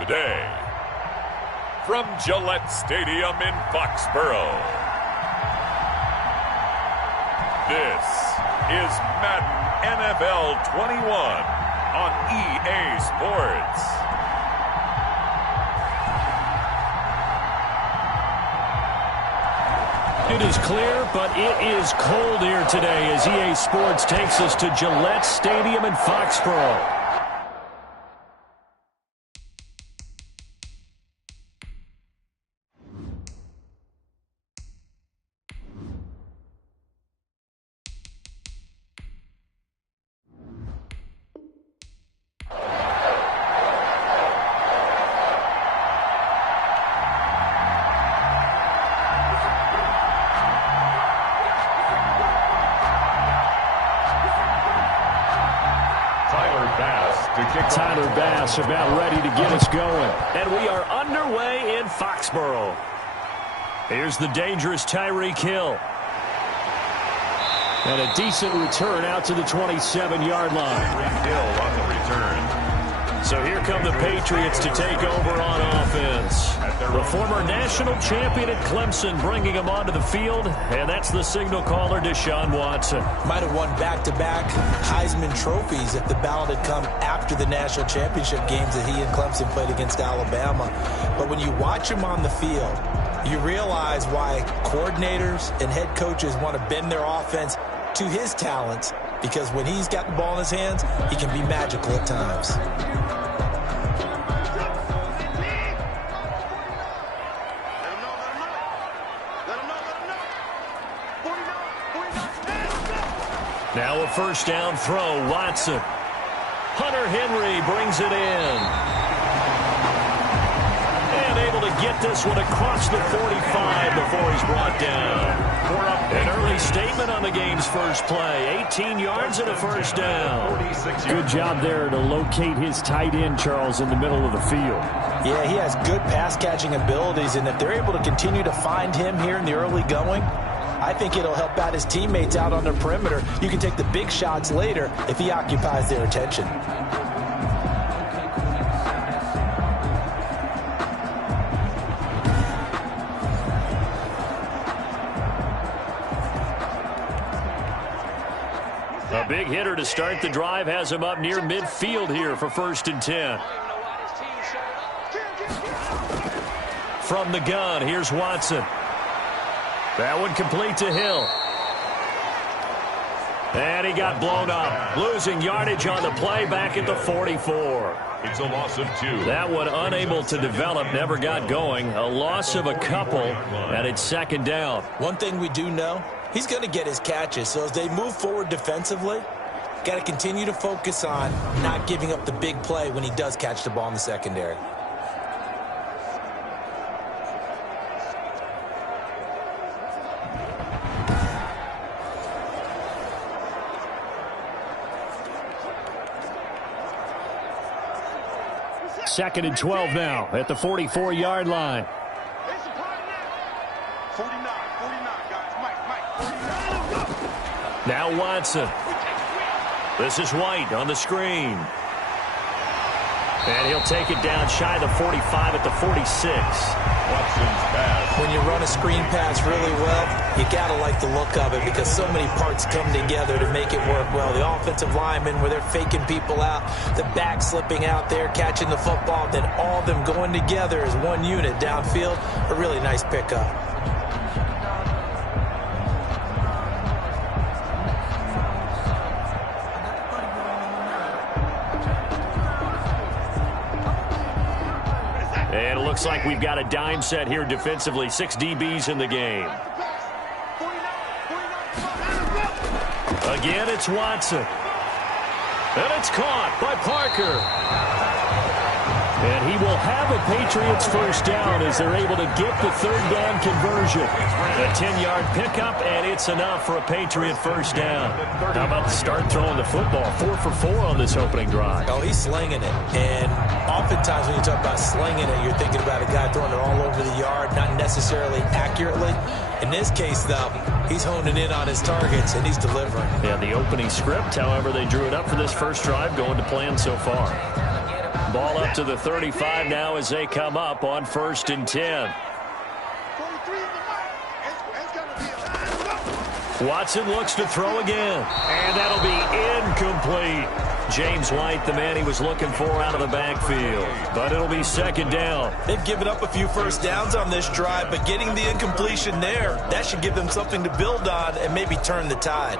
today, from Gillette Stadium in Foxborough, this is Madden NFL 21 on EA Sports. It is clear, but it is cold here today as EA Sports takes us to Gillette Stadium in Foxborough. Tyler Bass about ready to get us going. And we are underway in Foxborough. Here's the dangerous Tyreek Hill. And a decent return out to the 27-yard line. Tyreek Hill on the return. So here come the Patriots to take over on offense. The former national champion at Clemson bringing him onto the field, and that's the signal caller, Deshaun Watson. Might have won back-to-back Heisman trophies if the ballot had come after the national championship games that he and Clemson played against Alabama. But when you watch him on the field, you realize why coordinators and head coaches want to bend their offense to his talents, because when he's got the ball in his hands, he can be magical at times. Now a first down throw, Watson. Hunter Henry brings it in. And able to get this one across the 45 before he's brought down. An early statement on the game's first play. 18 yards and a first down. Good job there to locate his tight end, Charles, in the middle of the field. Yeah, he has good pass-catching abilities, and if they're able to continue to find him here in the early going, I think it'll help out his teammates out on the perimeter. You can take the big shots later if he occupies their attention. A big hitter to start the drive has him up near midfield here for 1st and 10. From the gun, here's Watson. That one complete to Hill. And he got blown up. Losing yardage on the play back at the 44. It's a loss of 2. That one unable to develop, never got going. A loss of a couple, and it's 2nd down. One thing we do know, he's going to get his catches. So as they move forward defensively, got to continue to focus on not giving up the big play when he does catch the ball in the secondary. Second and 12 now at the 44-yard line. 49, guys. Mike. Now Watson. This is White on the screen. And he'll take it down shy of the 45 at the 46. Watson's pass. When you run a screen pass really well, you got to like the look of it because so many parts come together to make it work well. The offensive linemen, where they're faking people out, the back slipping out there, catching the football, then all of them going together as one unit downfield. A really nice pickup. And it looks like we've got a dime set here defensively. 6 DBs in the game. Again, it's Watson. And it's caught by Parker. And he will have a Patriots first down as they're able to get the 3rd down conversion. A 10-yard pickup, and it's enough for a Patriot first down. How about the start throwing the football? 4 for 4 on this opening drive. Oh, he's slinging it. And oftentimes when you talk about slinging it, you're thinking about a guy throwing it all over the yard, not necessarily accurately. In this case, though, he's honing in on his targets, and he's delivering. Yeah, the opening script, however, they drew it up for this first drive, going to plan so far. Ball up to the 35 now as they come up on 1st and 10. Watson looks to throw again, and that'll be incomplete. James White, the man he was looking for out of the backfield, but it'll be 2nd down. They've given up a few first downs on this drive, but getting the incompletion there, that should give them something to build on and maybe turn the tide.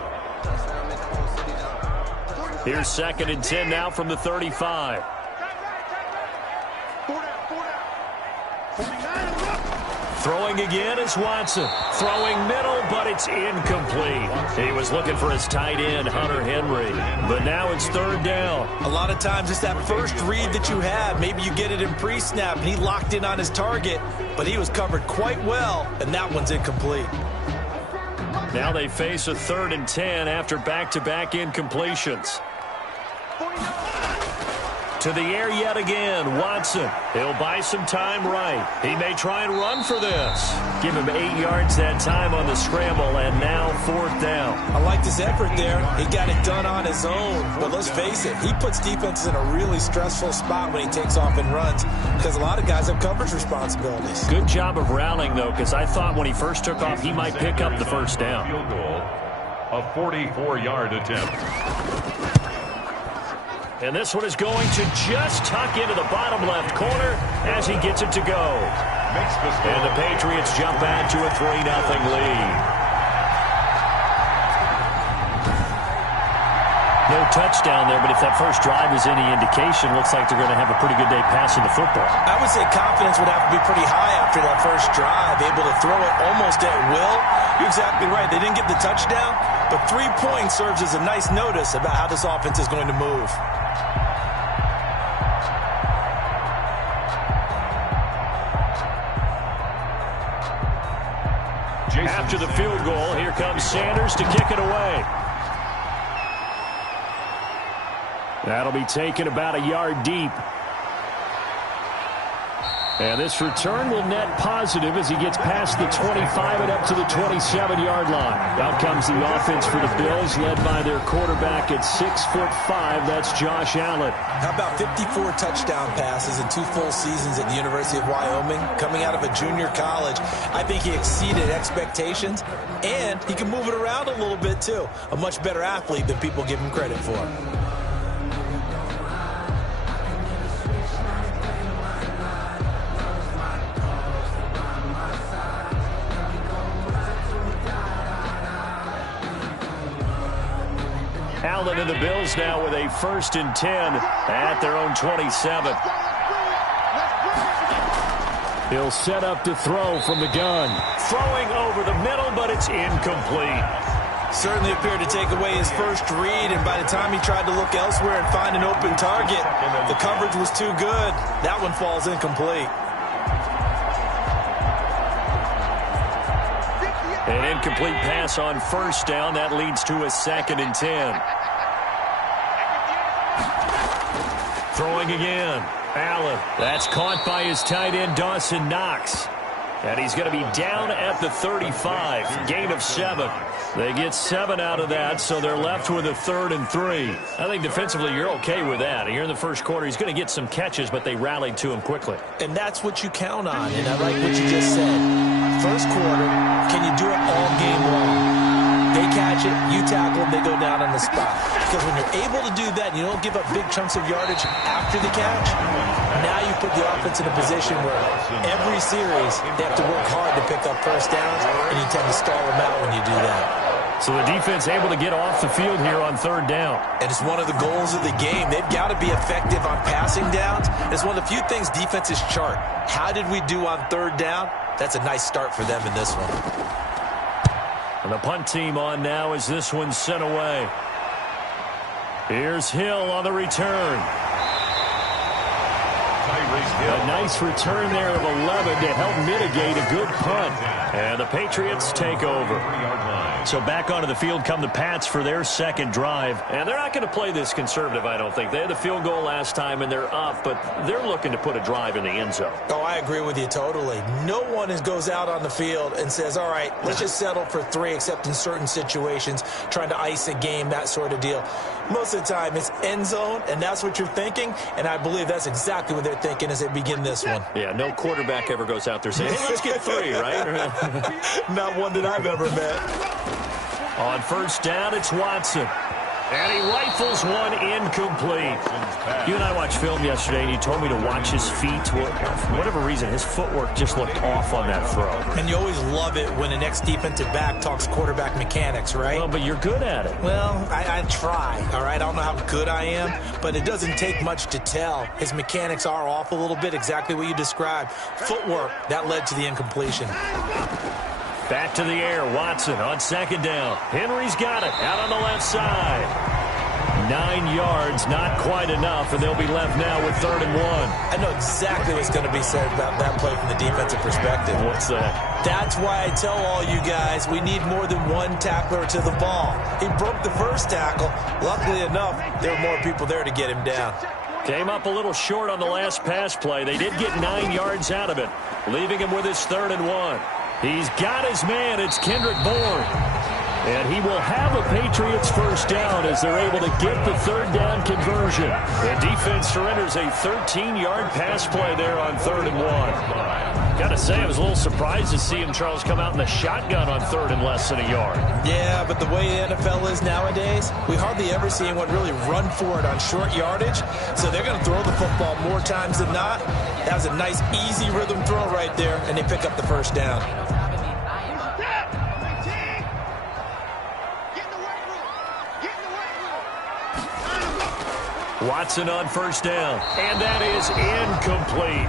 Here's 2nd and 10 now from the 35. Throwing again is Watson. Throwing middle, but it's incomplete. He was looking for his tight end, Hunter Henry. But now it's 3rd down. A lot of times it's that first read that you have. Maybe you get it in pre-snap, and he locked in on his target, but he was covered quite well, and that one's incomplete. Now they face a 3rd and 10 after back-to-back incompletions. To the air yet again, Watson. He'll buy some time right. He may try and run for this. Give him 8 yards that time on the scramble, and now 4th down. I like this effort there. He got it done on his own. But let's face it, he puts defenses in a really stressful spot when he takes off and runs because a lot of guys have coverage responsibilities. Good job of rallying, though, because I thought when he first took off, he might pick up the 1st down. Field goal, a 44-yard attempt. And this one is going to just tuck into the bottom left corner as he gets it to go. And the Patriots jump back to a 3-0 lead. No touchdown there, but if that first drive is any indication, looks like they're going to have a pretty good day passing the football. I would say confidence would have to be pretty high after that first drive, able to throw it almost at will. You're exactly right. They didn't get the touchdown, but 3 points serves as a nice notice about how this offense is going to move. After the field goal, here comes Sanders to kick it away. That'll be taken about a yard deep. And this return will net positive as he gets past the 25 and up to the 27-yard line. Out comes the offense for the Bills, led by their quarterback at 6'5". That's Josh Allen. How about 54 touchdown passes in 2 full seasons at the University of Wyoming? Coming out of a junior college, I think he exceeded expectations, and he can move it around a little bit, too. A much better athlete than people give him credit for. Allen and the Bills now with a 1st and 10 at their own 27. He'll set up to throw from the gun. Throwing over the middle, but it's incomplete. Certainly appeared to take away his first read, and by the time he tried to look elsewhere and find an open target, the coverage was too good. That one falls incomplete. An incomplete pass on 1st down. That leads to a 2nd and 10. Throwing again. Allen. That's caught by his tight end, Dawson Knox. And he's going to be down at the 35. Gain of 7. They get 7 out of that, so they're left with a 3rd and 3. I think defensively you're okay with that. Here in the first quarter, he's going to get some catches, but they rallied to him quickly. And that's what you count on, and I like what you just said. First quarter, can you do it all game long? They catch it, you tackle them, they go down on the spot. Because when you're able to do that, and you don't give up big chunks of yardage after the catch, now you put the offense in a position where every series they have to work hard to pick up first downs, and you tend to stall them out when you do that. So the defense able to get off the field here on 3rd down. And it's one of the goals of the game. They've got to be effective on passing downs. It's one of the few things defenses chart. How did we do on 3rd down? That's a nice start for them in this one. And the punt team on now as this one's sent away. Here's Hill on the return. Tyrese A nice return there of 11 to help mitigate a good punt. And the Patriots take over. So back onto the field come the Pats for their second drive. And they're not going to play this conservative, I don't think. They had the field goal last time, and they're up, but they're looking to put a drive in the end zone. Oh, I agree with you totally. No one goes out on the field and says, all right, let's just settle for 3, except in certain situations, trying to ice a game, that sort of deal. Most of the time, it's end zone, and that's what you're thinking, and I believe that's exactly what they're thinking as they begin this one. Yeah, no quarterback ever goes out there saying, hey, let's get 3, right? Not one that I've ever met. On first down, it's Watson. And he rifles one incomplete. You and I watched film yesterday, and you told me to watch his feet. Well, for whatever reason, his footwork just looked off on that throw. And you always love it when an ex-defensive back talks quarterback mechanics, right? Well, but you're good at it. Well, I try, all right? I don't know how good I am, but it doesn't take much to tell. His mechanics are off a little bit, exactly what you described. Footwork, that led to the incompletion. Back to the air, Watson on second down. Henry's got it, out on the left side. 9 yards, not quite enough, and they'll be left now with 3rd and 1. I know exactly what's going to be said about that play from the defensive perspective. What's that? That's why I tell all you guys we need more than one tackler to the ball. He broke the first tackle. Luckily enough, there were more people there to get him down. Came up a little short on the last pass play. They did get 9 yards out of it, leaving him with his 3rd and 1. He's got his man. It's Kendrick Bourne. And he will have a Patriots first down as they're able to get the 3rd down conversion. The defense surrenders a 13-yard pass play there on 3rd and 1. Got to say, I was a little surprised to see him, Charles, come out in the shotgun on 3rd and less than a yard. Yeah, but the way the NFL is nowadays, we hardly ever see anyone really run for it on short yardage. So they're going to throw the football more times than not. That was a nice, easy rhythm throw right there, and they pick up the first down. Watson on first down, and that is incomplete.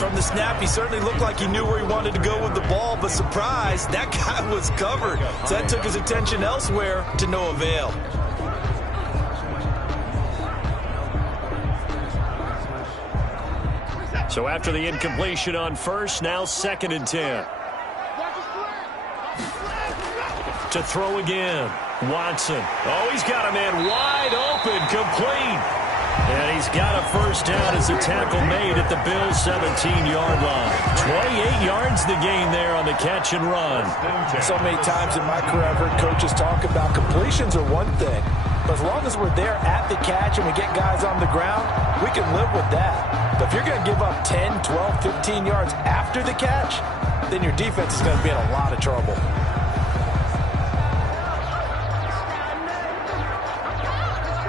From the snap, he certainly looked like he knew where he wanted to go with the ball, but surprise, that guy was covered. So that took his attention elsewhere to no avail. So after the incompletion on first, now 2nd and 10. To throw again. Watson. Oh, he's got a man wide open, complete. And he's got a first down as a tackle made at the Bills' 17-yard line. 28 yards the gain there on the catch and run. So many times in my career, I've heard coaches talk about completions are one thing. But as long as we're there at the catch and we get guys on the ground, we can live with that. But if you're going to give up 10, 12, 15 yards after the catch, then your defense is going to be in a lot of trouble.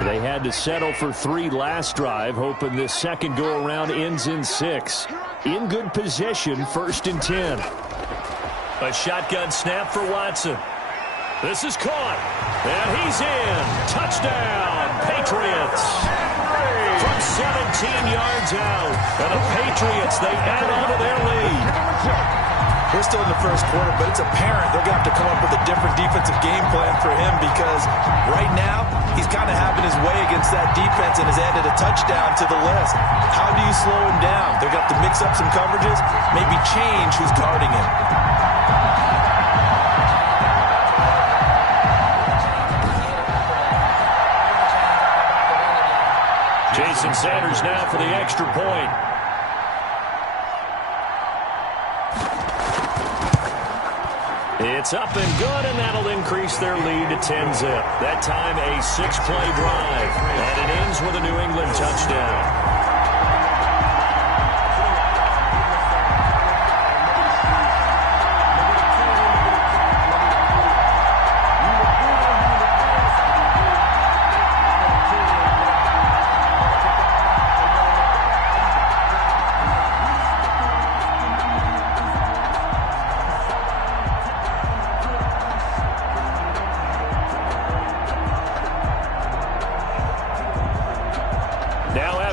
They had to settle for 3 last drive, hoping this second go-around ends in 6. In good position, 1st and 10. A shotgun snap for Watson. This is caught, and he's in. Touchdown, Patriots. From 17 yards out, and the Patriots, they add on to their lead. We're still in the first quarter, but it's apparent they're going to have to come up with a different defensive game plan for him because right now he's kind of having his way against that defense and has added a touchdown to the list. How do you slow him down? They're going to have to mix up some coverages, maybe change who's guarding him. Jason Sanders now for the extra point. It's up and good, and that'll increase their lead to 10-zip. That time a 6-play drive, and it ends with a New England touchdown.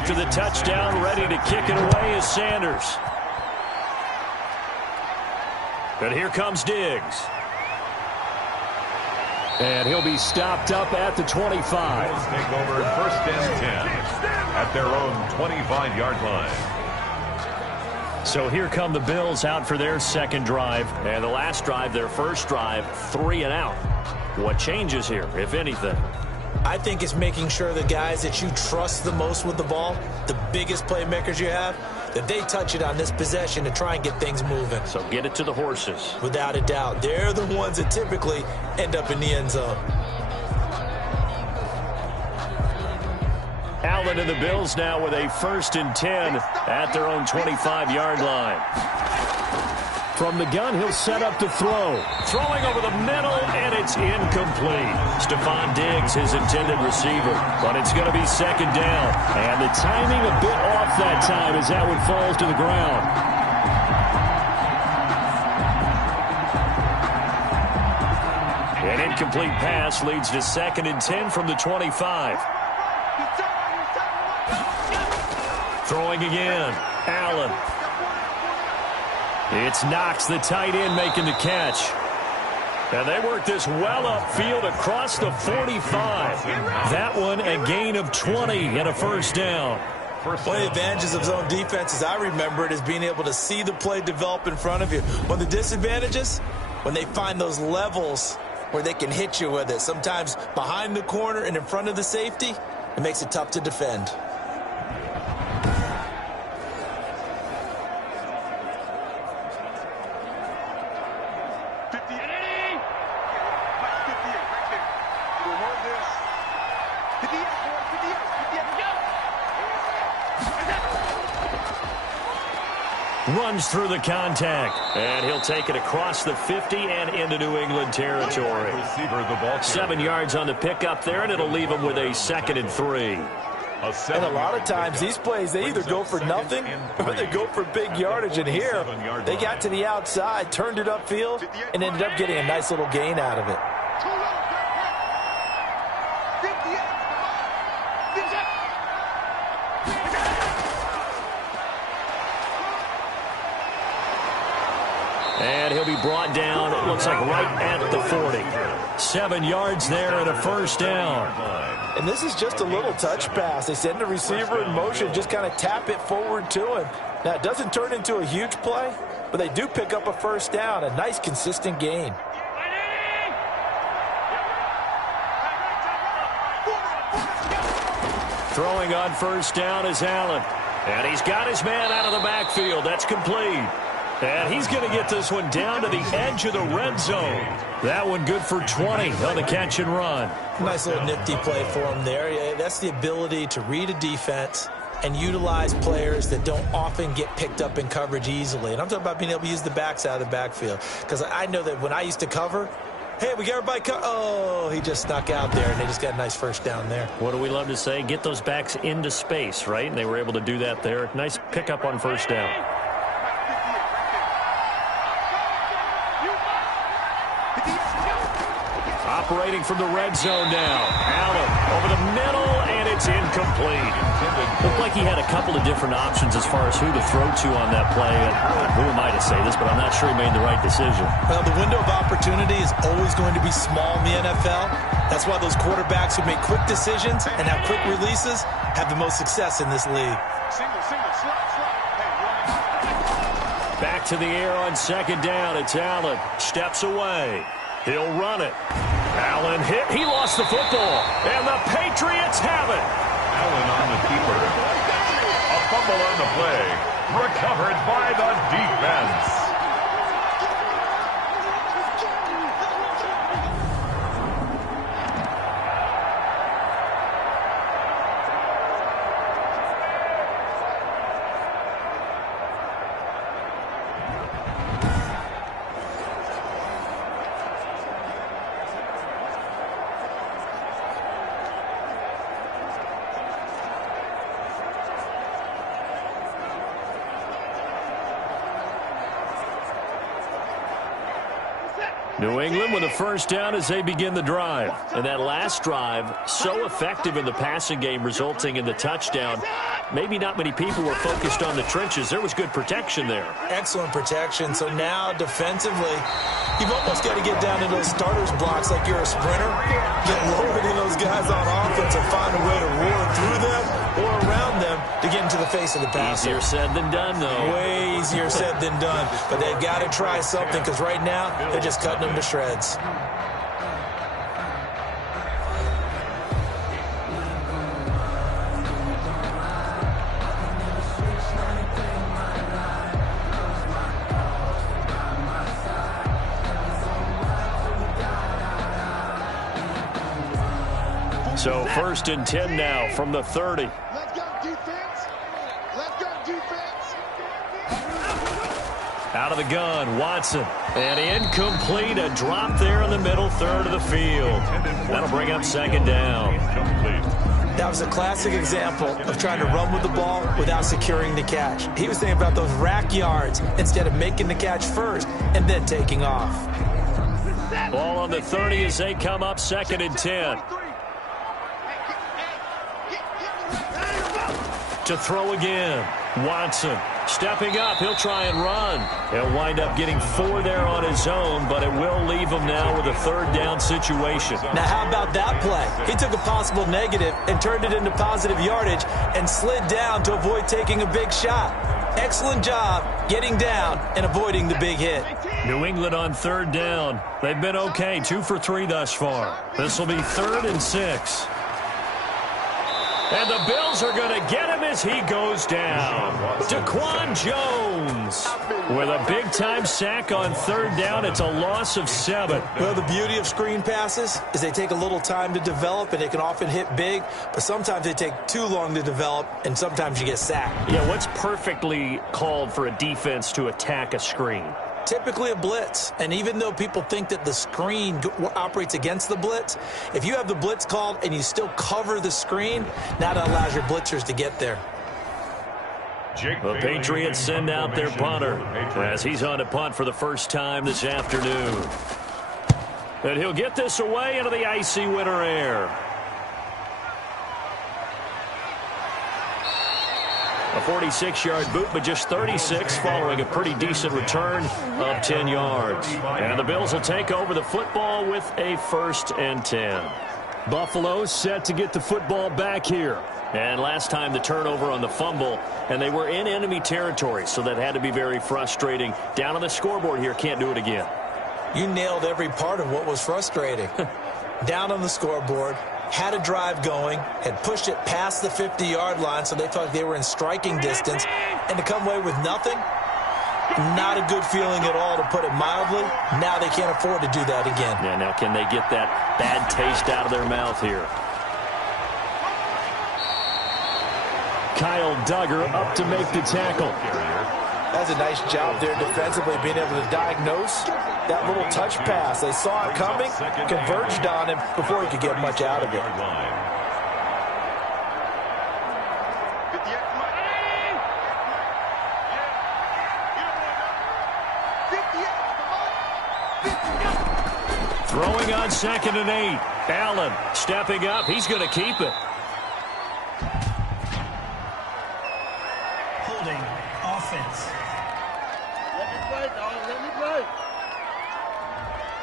The touchdown, ready to kick it away is Sanders. But here comes Diggs. And he'll be stopped up at the 25. Take over 1st and 10 at their own 25-yard line. So here come the Bills out for their second drive. And the last drive, their first drive, 3 and out. What changes here, if anything? I think it's making sure the guys that you trust the most with the ball, the biggest playmakers you have, that they touch it on this possession to try and get things moving. So get it to the horses. Without a doubt. They're the ones that typically end up in the end zone. Allen and the Bills now with a 1st and 10 at their own 25-yard line. From the gun, he'll set up to throw. Throwing over the middle, and it's incomplete. Stephon Diggs, his intended receiver. But it's going to be 2nd down. And the timing a bit off that time as that one falls to the ground. An incomplete pass leads to 2nd and 10 from the 25. Throwing again. Allen. It's Knox, the tight end, making the catch. And they work this well upfield across the 45. That one a gain of 20 and a 1st down. One of the advantages of zone defense, as I remember it, is being able to see the play develop in front of you. One of the disadvantages, when they find those levels where they can hit you with it, sometimes behind the corner and in front of the safety, it makes it tough to defend. Runs through the contact, and he'll take it across the 50 and into New England territory. 7 yards on the pickup there, and it'll leave him with a 2nd and 3. And a lot of times, these plays, they either go for nothing or they go for big yardage. And here, they got to the outside, turned it upfield, and ended up getting a nice little gain out of it. And he'll be brought down, it looks like right at the 40. 7 yards there and a 1st down. And this is just a little touch pass. They send the receiver in motion, just kind of tap it forward to him. Now, it doesn't turn into a huge play, but they do pick up a 1st down, a nice, consistent gain. Throwing on 1st down is Allen. And he's got his man out of the backfield. That's complete. And he's going to get this one down to the edge of the red zone. That one good for 20 on the catch and run. Nice little nifty play for him there. Yeah, that's the ability to read a defense and utilize players that don't often get picked up in coverage easily. And I'm talking about being able to use the backs out of the backfield. Because I know that when I used to cover, hey, we got everybody oh, he just snuck out there, and they just got a nice 1st down there. What do we love to say? Get those backs into space, right? And they were able to do that there. Nice pickup on 1st down. Operating from the red zone now. Allen over the middle, and it's incomplete. Looked like he had a couple of different options as far as who to throw to on that play. And who am I to say this, but I'm not sure he made the right decision. Well, the window of opportunity is always going to be small in the NFL. That's why those quarterbacks who make quick decisions and have quick releases have the most success in this league. Back to the air on 2nd down. It's Allen. Steps away. He'll run it. Allen hit. He lost the football. And the Patriots have it. Allen on the keeper. A fumble on the play. Recovered by the defense. New England with a 1st down as they begin the drive. And that last drive, so effective in the passing game, resulting in the touchdown. Maybe not many people were focused on the trenches. There was good protection there. Excellent protection. So now defensively, you've almost got to get down to those starters blocks like you're a sprinter. Get lower than those guys on offense and find a way to roar through them or around them to get into the face of the passer. Easier said than done, though. Way easier said than done. But they've got to try something because right now they're just cutting them to shreds. So 1st and 10 now from the 30. Let's go, defense. Let's go, defense. Out of the gun, Watson. And incomplete, a drop there in the middle third of the field. That'll bring up 2nd down. That was a classic example of trying to run with the ball without securing the catch. He was thinking about those rack yards instead of making the catch first and then taking off. Ball on the 30 as they come up 2nd and 10. To throw again, Watson stepping up. He'll try and run. He'll wind up getting 4 there on his own, but it will leave him now with a 3rd down situation. Now, how about that play? He took a possible negative and turned it into positive yardage and slid down to avoid taking a big shot. Excellent job getting down and avoiding the big hit. New England on 3rd down. They've been okay, 2 for 3 thus far. This will be 3rd and 6. And the Bills are going to get him as he goes down. Daquan Jones with a big-time sack on 3rd down. It's a loss of 7. Well, the beauty of screen passes is they take a little time to develop, and they can often hit big, but sometimes they take too long to develop, and sometimes you get sacked. Yeah, what's perfectly called for a defense to attack a screen? Typically a blitz, and even though people think that the screen operates against the blitz, if you have the blitz called and you still cover the screen, now that allows your blitzers to get there. The Patriots send out their punter as he's on to punt for the first time this afternoon. And he'll get this away into the icy winter air. A 46-yard boot, but just 36 following a pretty decent return of 10 yards. And the Bills will take over the football with a 1st and 10. Buffalo set to get the football back here. And last time the turnover on the fumble, and they were in enemy territory, so that had to be very frustrating. Down on the scoreboard here, can't do it again. You nailed every part of what was frustrating. Down on the scoreboard, had a drive going, had pushed it past the 50-yard line, so they thought they were in striking distance, and to come away with nothing, not a good feeling at all, to put it mildly. Now they can't afford to do that again. Yeah, now can they get that bad taste out of their mouth here? Kyle Duggar up to make the tackle. That's a nice job there defensively, being able to diagnose that little touch pass. They saw it coming, converged on him before he could get much out of it. Throwing on 2nd and 8. Allen stepping up. He's going to keep it. Holding offense. Let me play, dog. Let me play.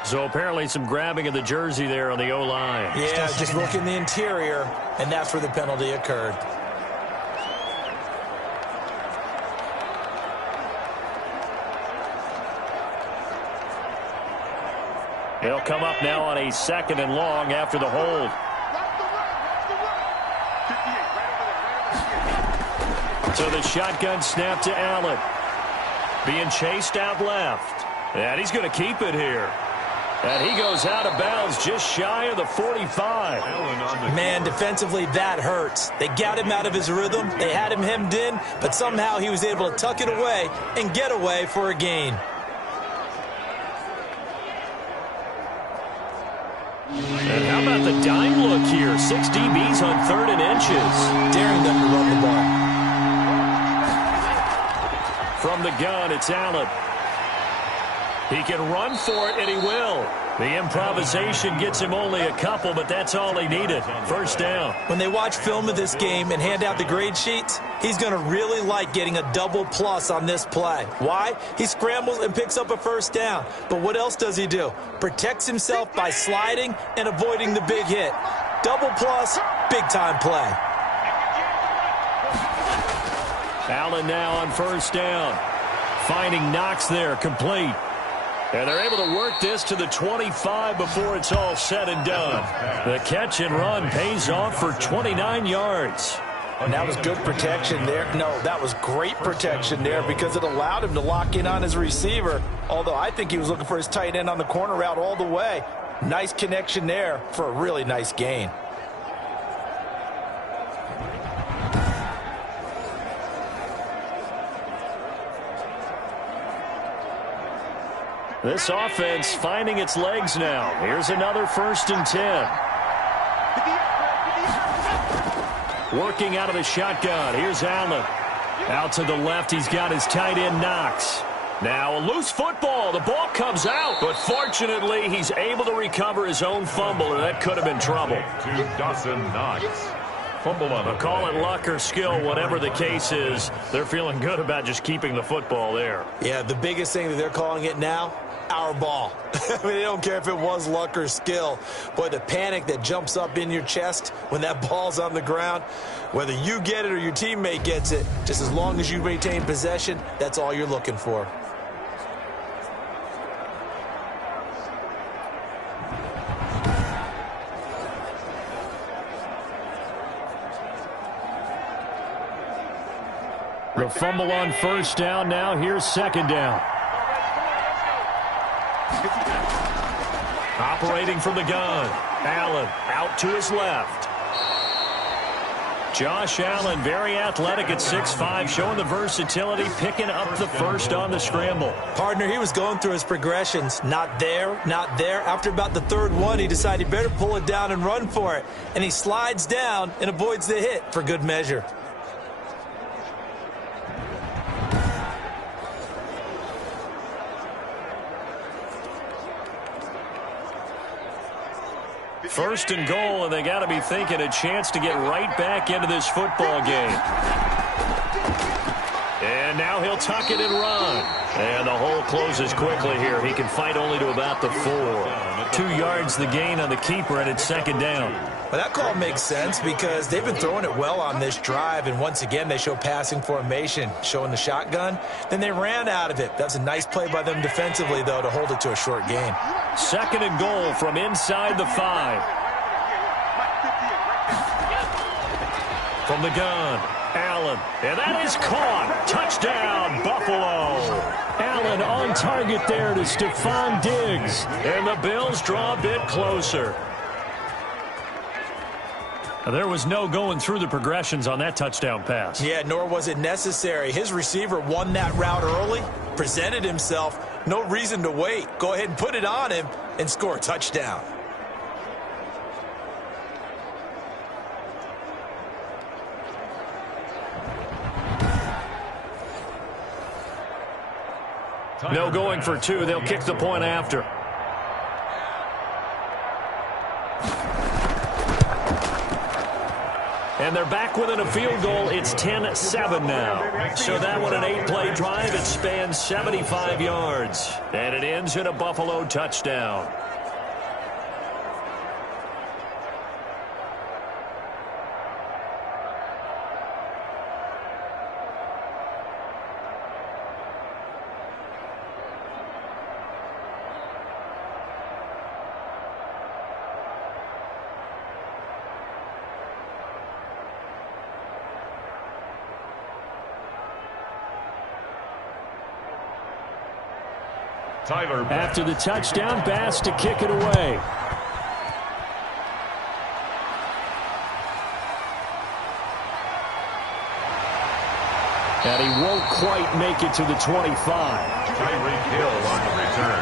So apparently some grabbing of the jersey there on the O-line. Yeah, just look in the interior, and that's where the penalty occurred. They'll come up now on a 2nd and long after the hold. So the shotgun snap to Allen. Being chased out left. And he's going to keep it here. And he goes out of bounds just shy of the 45. Man, defensively, that hurts. They got him out of his rhythm. They had him hemmed in, but somehow he was able to tuck it away and get away for a gain. And how about the dime look here? 6 DBs on 3rd and inches. Daring them to run the ball. From the gun, it's Allen. He can run for it, and he will. The improvisation gets him only a couple, but that's all he needed. 1st down. When they watch film of this game and hand out the grade sheets, he's going to really like getting a double plus on this play. Why? He scrambles and picks up a 1st down. But what else does he do? Protects himself by sliding and avoiding the big hit. Double plus, big-time play. Allen now on first down. Finding Knox there, complete. And they're able to work this to the 25 before it's all said and done. The catch and run pays off for 29 yards. And that was good protection there. No, that was great protection there because it allowed him to lock in on his receiver. Although I think he was looking for his tight end on the corner route all the way. Nice connection there for a really nice gain. This offense finding its legs now. Here's another 1st and 10. Working out of the shotgun. Here's Allen. Out to the left, he's got his tight end Knox. Now a loose football. The ball comes out, but fortunately he's able to recover his own fumble, or that could have been trouble. To Dawson Knox. Fumble on the play. Call it luck or skill, whatever the case is. They're feeling good about just keeping the football there. Yeah, the biggest thing that they're calling it now, our ball. I mean, they don't care if it was luck or skill. Boy, the panic that jumps up in your chest when that ball's on the ground, whether you get it or your teammate gets it, just as long as you maintain possession, that's all you're looking for. The fumble on first down now. Here's 2nd down. Operating from the gun. Allen out to his left. Josh Allen, very athletic at 6'5", showing the versatility, picking up the first on the scramble. Partner, he was going through his progressions. Not there, not there. After about the 3rd one, he decided he better pull it down and run for it. And he slides down and avoids the hit for good measure. First and goal, and they got to be thinking a chance to get right back into this football game. And now he'll tuck it and run. And the hole closes quickly here. He can fight only to about the 4. 2 yards the gain on the keeper, and it's 2nd down. Well, that call makes sense because they've been throwing it well on this drive, and once again they show passing formation, showing the shotgun. Then they ran out of it. That's a nice play by them defensively, though, to hold it to a short gain. 2nd and goal from inside the 5. From the gun, Allen, and that is caught. Touchdown, Buffalo. Allen on target there to Stephon Diggs, and the Bills draw a bit closer. There was no going through the progressions on that touchdown pass. Yeah, nor was it necessary. His receiver won that route early, presented himself. No reason to wait. Go ahead and put it on him and score a touchdown. No going for 2. They'll kick the point after. And they're back within a field goal. It's 10-7 now. So that one, an 8-play drive. It spans 75 yards. And it ends in a Buffalo touchdown. Tyler After the touchdown, Bass to kick it away. And he won't quite make it to the 25. Tyreek Hill on the return.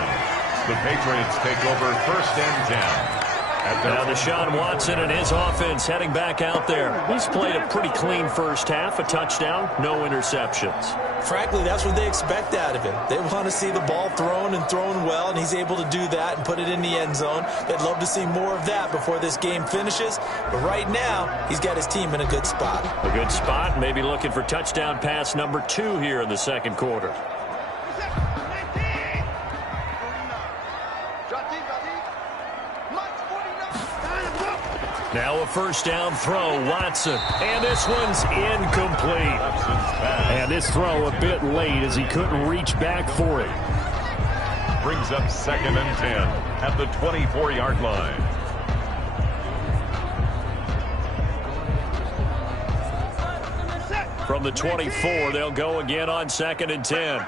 The Patriots take over 1st and 10. Now Deshaun Watson and his offense heading back out there. He's played a pretty clean first half, a touchdown, no interceptions. Frankly, that's what they expect out of him. They want to see the ball thrown and thrown well, and he's able to do that and put it in the end zone. They'd love to see more of that before this game finishes. But right now, he's got his team in a good spot. A good spot, maybe looking for touchdown pass number 2 here in the 2nd quarter. Now a first down throw, Watson. And this one's incomplete. And this throw a bit late as he couldn't reach back for it. Brings up 2nd and 10 at the 24-yard line. From the 24, they'll go again on 2nd and 10.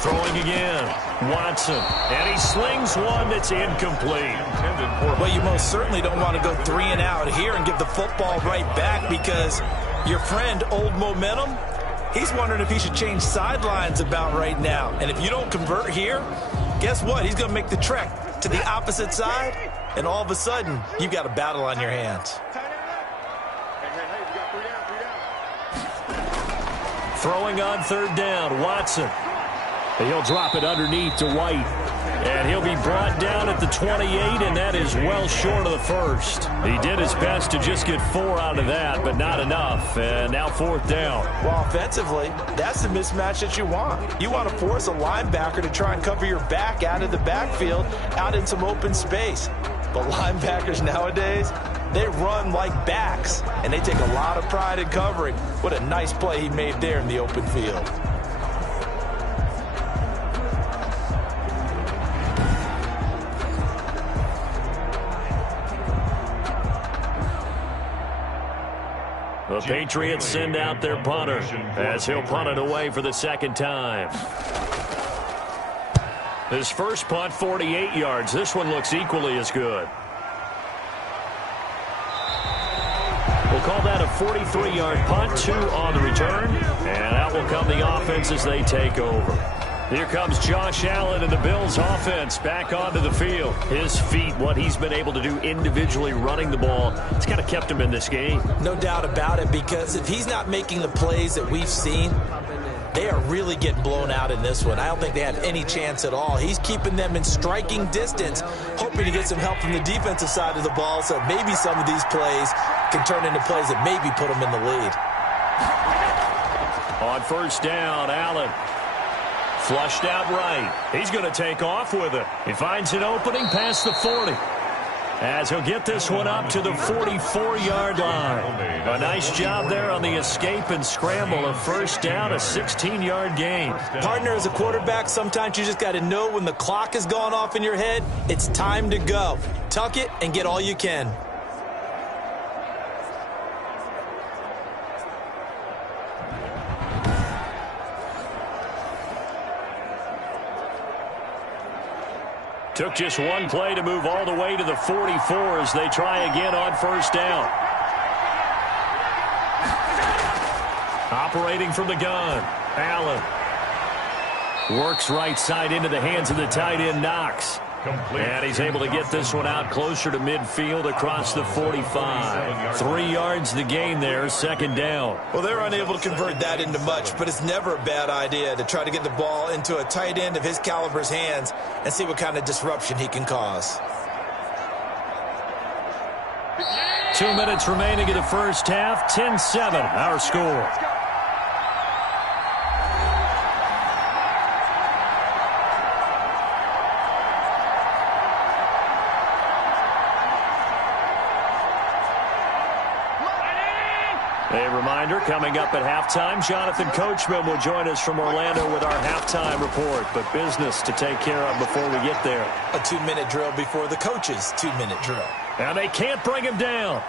Throwing again, Watson, and he slings one that's incomplete. Well, you most certainly don't want to go 3 and out here and give the football right back, because your friend, Old Momentum, he's wondering if he should change sidelines about right now. And if you don't convert here, guess what? He's going to make the trek to the opposite side, and all of a sudden, you've got a battle on your hands. Throwing on 3rd down, Watson. He'll drop it underneath to White. And he'll be brought down at the 28, and that is well short of the first. He did his best to just get 4 out of that, but not enough. And now 4th down. Well, offensively, that's the mismatch that you want. You want to force a linebacker to try and cover your back out of the backfield, out in some open space. But linebackers nowadays, they run like backs, and they take a lot of pride in covering. What a nice play he made there in the open field. The Patriots send out their punter as he'll punt it away for the 2nd time. His first punt, 48 yards. This one looks equally as good. We'll call that a 43-yard punt, 2 on the return. And out will come the offense as they take over. Here comes Josh Allen and the Bills offense back onto the field. His feet, what he's been able to do individually running the ball, it's kind of kept him in this game. No doubt about it, because if he's not making the plays that we've seen, they are really getting blown out in this one. I don't think they have any chance at all. He's keeping them in striking distance, hoping to get some help from the defensive side of the ball, so maybe some of these plays can turn into plays that maybe put them in the lead. On 1st down, Allen. Flushed out right. He's going to take off with it. He finds an opening past the 40. As he'll get this one up to the 44-yard line. A nice job there on the escape and scramble. A 1st down, a 16-yard gain. Partner, as a quarterback, sometimes you just got to know when the clock has gone off in your head, it's time to go. Tuck it and get all you can. Took just one play to move all the way to the 44 as they try again on 1st down. Operating from the gun, Allen. Works right side into the hands of the tight end, Knox. And he's able to get this one out closer to midfield across the 45. 3 yards the gain there, 2nd down. Well, they're unable to convert that into much, but it's never a bad idea to try to get the ball into a tight end of his caliber's hands and see what kind of disruption he can cause. 2 minutes remaining in the first half, 10-7, our score. A reminder, coming up at halftime, Jonathan Coachman will join us from Orlando with our halftime report, but business to take care of before we get there. A 2-minute drill before the coach's 2-minute drill. And they can't bring him down.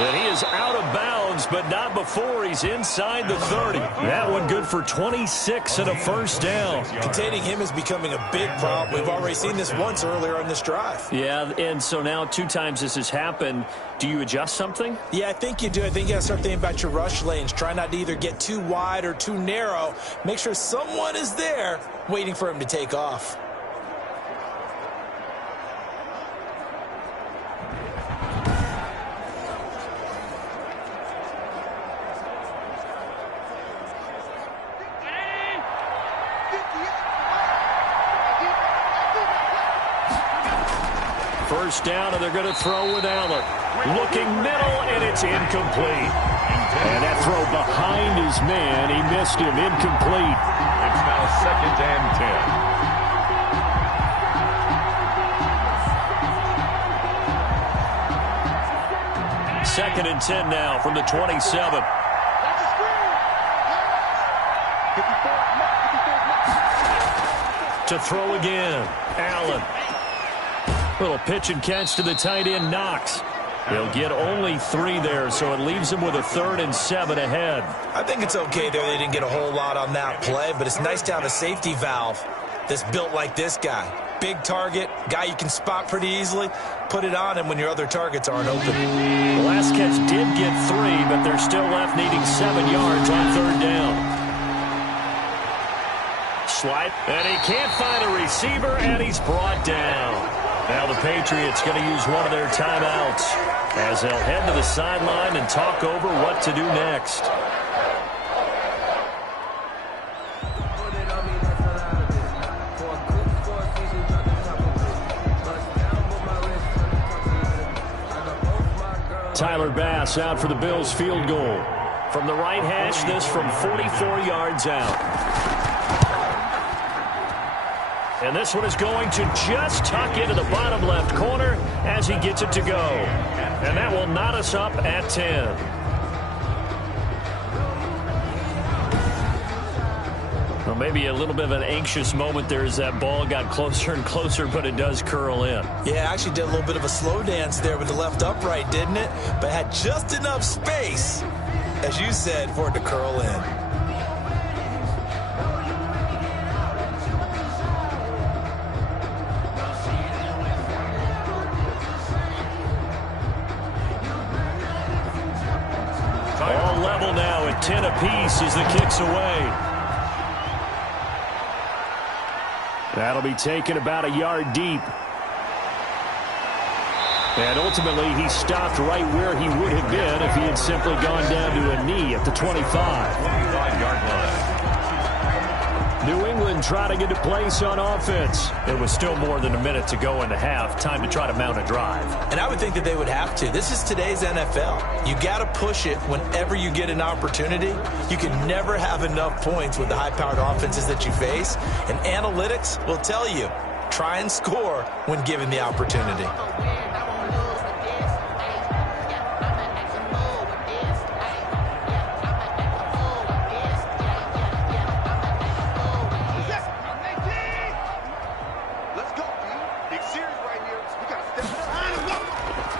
And he is out of bounds, but not before he's inside the 30. That one good for 26 and a 1st down. Containing him is becoming a big problem. We've already seen this once earlier on this drive. Yeah, and so now 2 times this has happened. Do you adjust something? Yeah, I think you do. I think you got to start thinking about your rush lanes. Try not to either get too wide or too narrow. Make sure someone is there waiting for him to take off. First down, and they're going to throw with Allen. Looking middle, and it's incomplete. And that throw behind his man, he missed him, incomplete. It's now 2nd and 10. 2nd and 10 now from the 27. To throw again, Allen. Little pitch and catch to the tight end, Knox. He'll get only 3 there, so it leaves him with a 3rd and 7 ahead. I think it's okay there. They didn't get a whole lot on that play, but it's nice to have a safety valve that's built like this guy. Big target, guy you can spot pretty easily. Put it on him when your other targets aren't open. The last catch did get 3, but they're still left needing 7 yards on 3rd down. Slide, and he can't find a receiver, and he's brought down. Now the Patriots going to use one of their timeouts as they'll head to the sideline and talk over what to do next. Tyler Bass out for the Bills field goal. From the right hash, this from 44 yards out. And this one is going to just tuck into the bottom left corner as he gets it to go. And that will knot us up at 10. Well, maybe a little bit of an anxious moment there as that ball got closer and closer, but it does curl in. Yeah, actually did a little bit of a slow dance there with the left upright, didn't it? But had just enough space, as you said, for it to curl in. All level now at 10 apiece as the kick's away. That'll be taken about a yard deep. And ultimately, he stopped right where he would have been if he had simply gone down to a knee at the 25. 25-yard line. New England trying to get a place on offense. There was still more than a minute to go in the half. Time to try to mount a drive. And I would think that they would have to. This is today's NFL. You got to push it whenever you get an opportunity. You can never have enough points with the high-powered offenses that you face. And analytics will tell you, try and score when given the opportunity.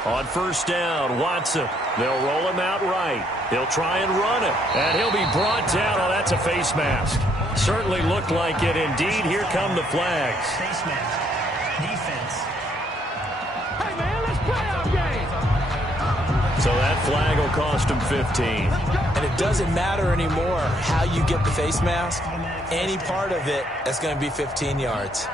On 1st down, Watson. They'll roll him out right. He'll try and run it. And he'll be brought down. Oh, that's a face mask. Certainly looked like it. Indeed, here come the flags. Face mask. Defense. Hey, man, let's play our game. So that flag will cost him 15. And it doesn't matter anymore how you get the face mask. Any part of it, that's going to be 15 yards.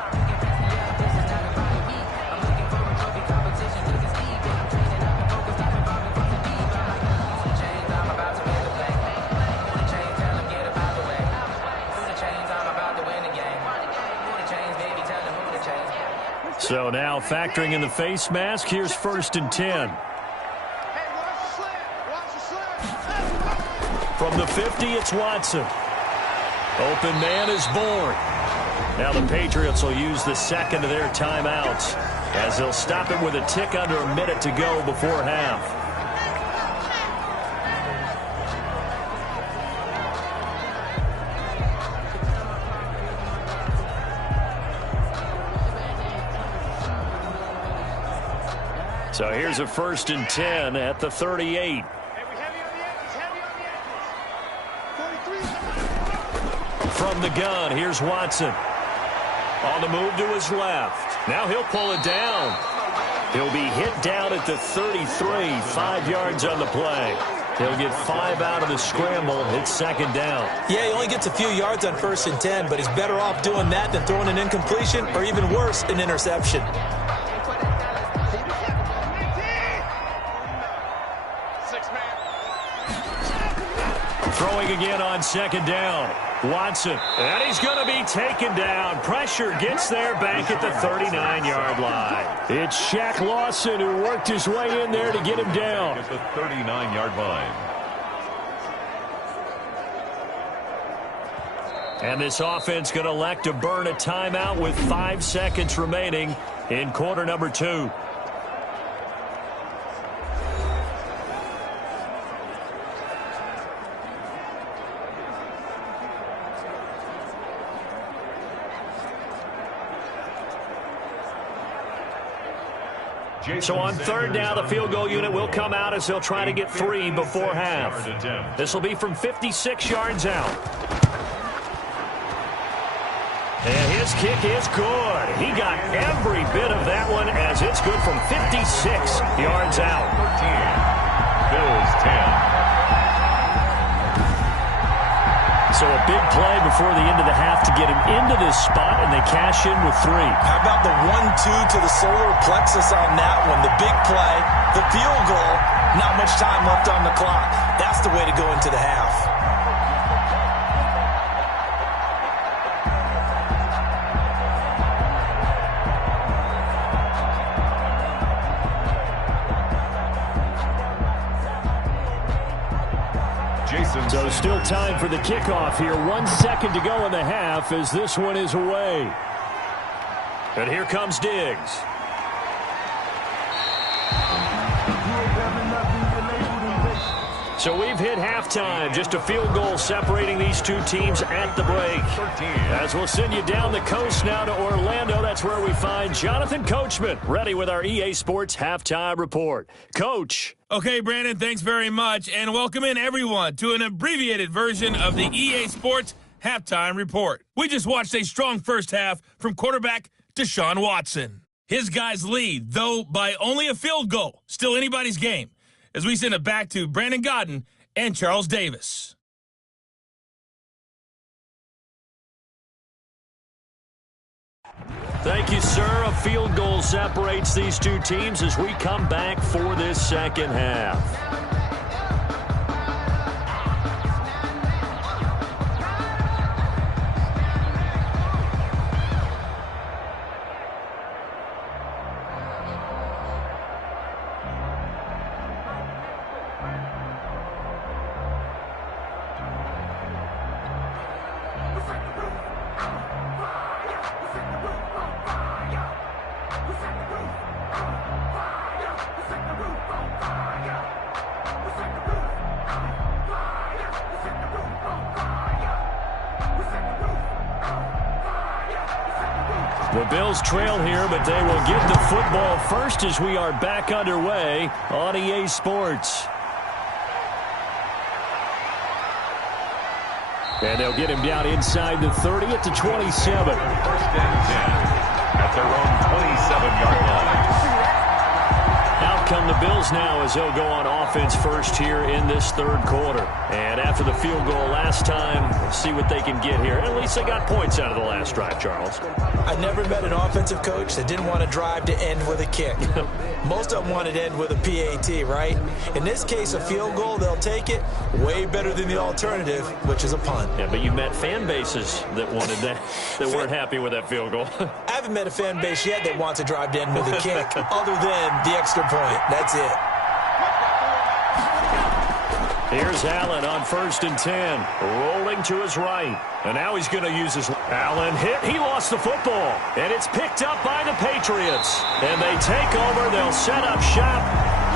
So now factoring in the face mask, here's 1st and 10. From the 50, it's Watson. Open man is born. Now the Patriots will use the 2nd of their timeouts as they'll stop it with a tick under a minute to go before half. So here's a 1st and 10 at the 38. From the gun, here's Watson. On the move to his left. Now he'll pull it down. He'll be hit down at the 33, 5 yards on the play. He'll get 5 out of the scramble. It's 2nd down. Yeah, he only gets a few yards on 1st and 10, but he's better off doing that than throwing an incompletion or even worse, an interception. Throwing again on 2nd down. Watson, and he's going to be taken down. Pressure gets there back at the 39-yard line. It's Shaq Lawson who worked his way in there to get him down. At the 39-yard line. And this offense going to elect to burn a timeout with 5 seconds remaining in quarter number 2. So on third down, the field goal unit will come out as they'll try to get 3 before half. This will be from 56 yards out. And his kick is good. He got every bit of that one as it's good from 56 yards out. 13. Bills 10. So a big play before the end of the half to get him into this spot, and they cash in with 3. How about the 1-2 to the solar plexus on that one? The big play, the field goal, not much time left on the clock. That's the way to go into the half. So still time for the kickoff here. 1 second to go in the half as this one is away. And here comes Diggs. So we've hit halftime. Just a field goal separating these two teams at the break. 13. As we'll send you down the coast now to Orlando. That's where we find Jonathan Coachman, ready with our EA Sports Halftime Report. Coach. Okay, Brandon, thanks very much. And welcome in, everyone, to an abbreviated version of the EA Sports Halftime Report. We just watched a strong first half from quarterback Deshaun Watson. His guys lead, though by only a field goal. Still anybody's game. As we send it back to Brandon Godden and Charles Davis. Thank you, sir. A field goal separates these two teams as we come back for this second half. The Bills trail here, but they will get the football first as we are back underway on EA Sports. And they'll get him down inside the 30 at the 27. First and 10 at their own 27-yard line. Out come the Bills now as they'll go on offense first here in this third quarter. And after the field goal last time, we'll see what they can get here. At least they got points out of the last drive, Charles. I never met an offensive coach that didn't want to drive to end with a kick. Most of them wanted to end with a PAT, right? In this case, a field goal, they'll take it. Way better than the alternative, which is a punt. Yeah, but you met fan bases that wanted that, that weren't happy with that field goal. I haven't met a fan base yet that wants to drive to end with a kick, other than the extra point. That's it. Here's Allen on 1st and 10, rolling to his right. And now he's going to use his... Allen hit. He lost the football. And it's picked up by the Patriots. And they take over. They'll set up shop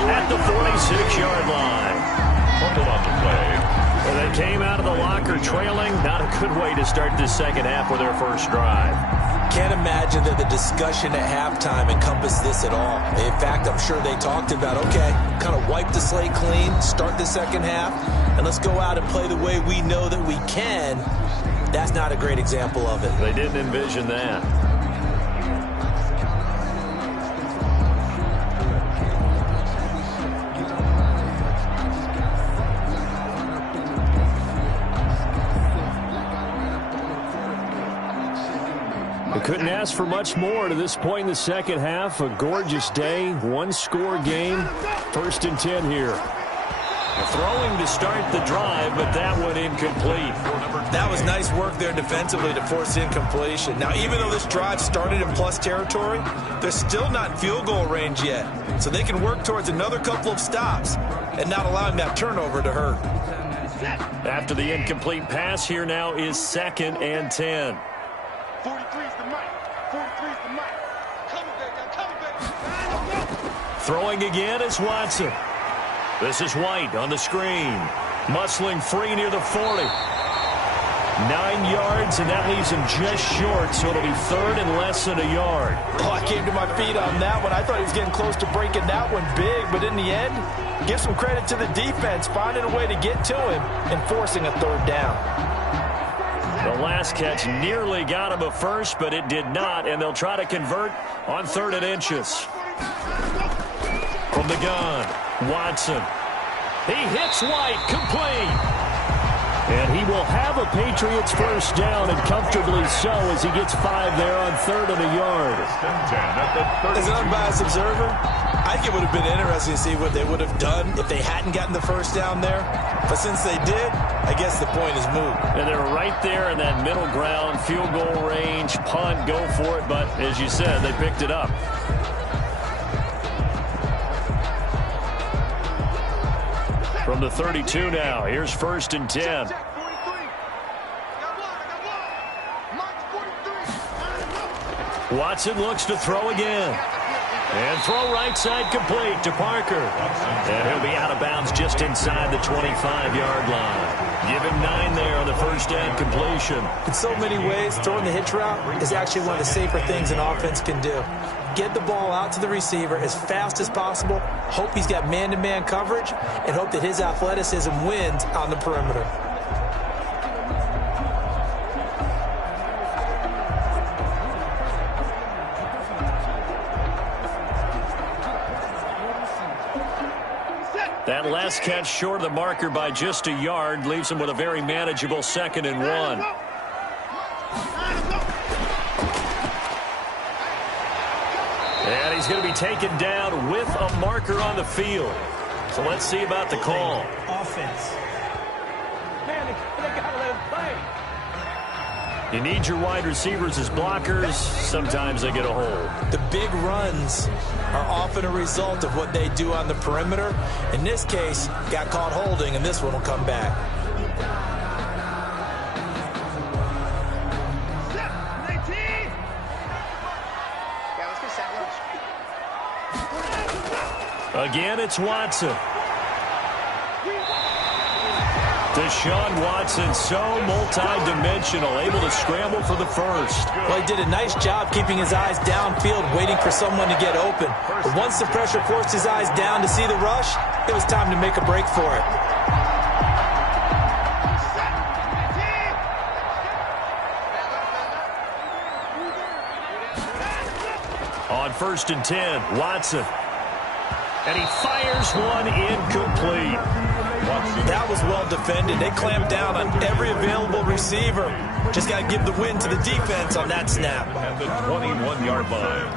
at the 46-yard line. Fumbled on the play. And they came out of the locker trailing. Not a good way to start this second half with their first drive. Can't imagine that the discussion at halftime encompassed this at all. In fact, I'm sure they talked about, okay, kind of wipe the slate clean, start the second half, and let's go out and play the way we know that we can. That's not a great example of it. They didn't envision that. Couldn't ask for much more to this point in the second half. A gorgeous day, one-score game. 1st and 10 here. Throwing to start the drive, but that one incomplete. That was nice work there defensively to force incompletion. Now, even though this drive started in plus territory, they're still not in field goal range yet. So they can work towards another couple of stops and not allowing that turnover to hurt. After the incomplete pass, here now is 2nd and 10. 43's the mic. 43's the mic. Coming back. Throwing again is Watson. This is White on the screen. Muscling free near the 40. 9 yards, and that leaves him just short, so it'll be third and less than a yard. Oh, I came to my feet on that one. I thought he was getting close to breaking that one big, but in the end, give some credit to the defense, finding a way to get to him and forcing a third down. The last catch nearly got him a first, but it did not, and they'll try to convert on 3rd and inches. From the gun, Watson. He hits White, complete. And he will have a Patriots first down, and comfortably so, as he gets 5 there on 3rd and a yard. As an unbiased observer, I think it would have been interesting to see what they would have done if they hadn't gotten the first down there. But since they did, I guess the point is moot. And they're right there in that middle ground, field goal range, punt, go for it. But as you said, they picked it up. From the 32 now, here's 1st and 10. Watson looks to throw again. And throw right side complete to Parker. And he'll be out of bounds just inside the 25-yard line. Give him 9 there on the first down completion. In so many ways, throwing the hitch route is actually one of the safer things an offense can do. Get the ball out to the receiver as fast as possible, hope he's got man-to-man coverage, and hope that his athleticism wins on the perimeter. That last catch short of the marker by just a yard leaves him with a very manageable 2nd and 1. And he's going to be taken down with a marker on the field. So let's see about the call. Offense. Man, they got to let him play. You need your wide receivers as blockers. Sometimes they get a hold. The big runs are often a result of what they do on the perimeter. In this case, got caught holding, and this one will come back. Again, it's Watson. Deshaun Watson, so multi-dimensional, able to scramble for the first. Well, he did a nice job keeping his eyes downfield, waiting for someone to get open. But once the pressure forced his eyes down to see the rush, it was time to make a break for it. On 1st and 10, Watson. And he fires one incomplete. That was well defended. They clamped down on every available receiver. Just got to give the win to the defense on that snap. At the 21-yard line.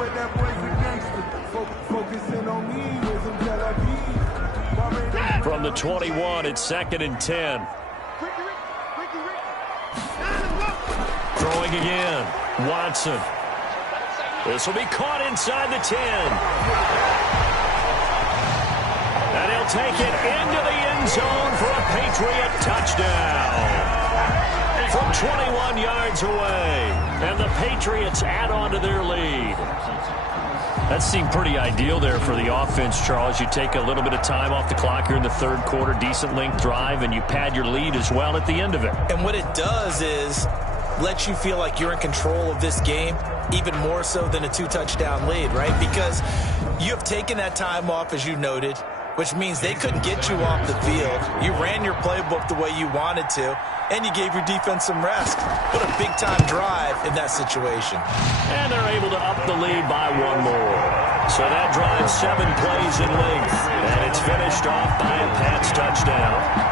From the 21, it's 2nd and 10. Throwing again, Watson. This will be caught inside the 10. And he'll take it into the end zone for a Patriot touchdown. From 21 yards away. And the Patriots add on to their lead. That seemed pretty ideal there for the offense, Charles. You take a little bit of time off the clock here in the 3rd quarter, decent length drive, and you pad your lead as well at the end of it. And what it does is let you feel like you're in control of this game, even more so than a 2-touchdown lead, right? Because you have taken that time off, as you noted, which means they couldn't get you off the field. You ran your playbook the way you wanted to, and you gave your defense some rest. What a big-time drive in that situation. And they're able to up the lead by one more. So that drives 7 plays in length, and it's finished off by a Pats touchdown.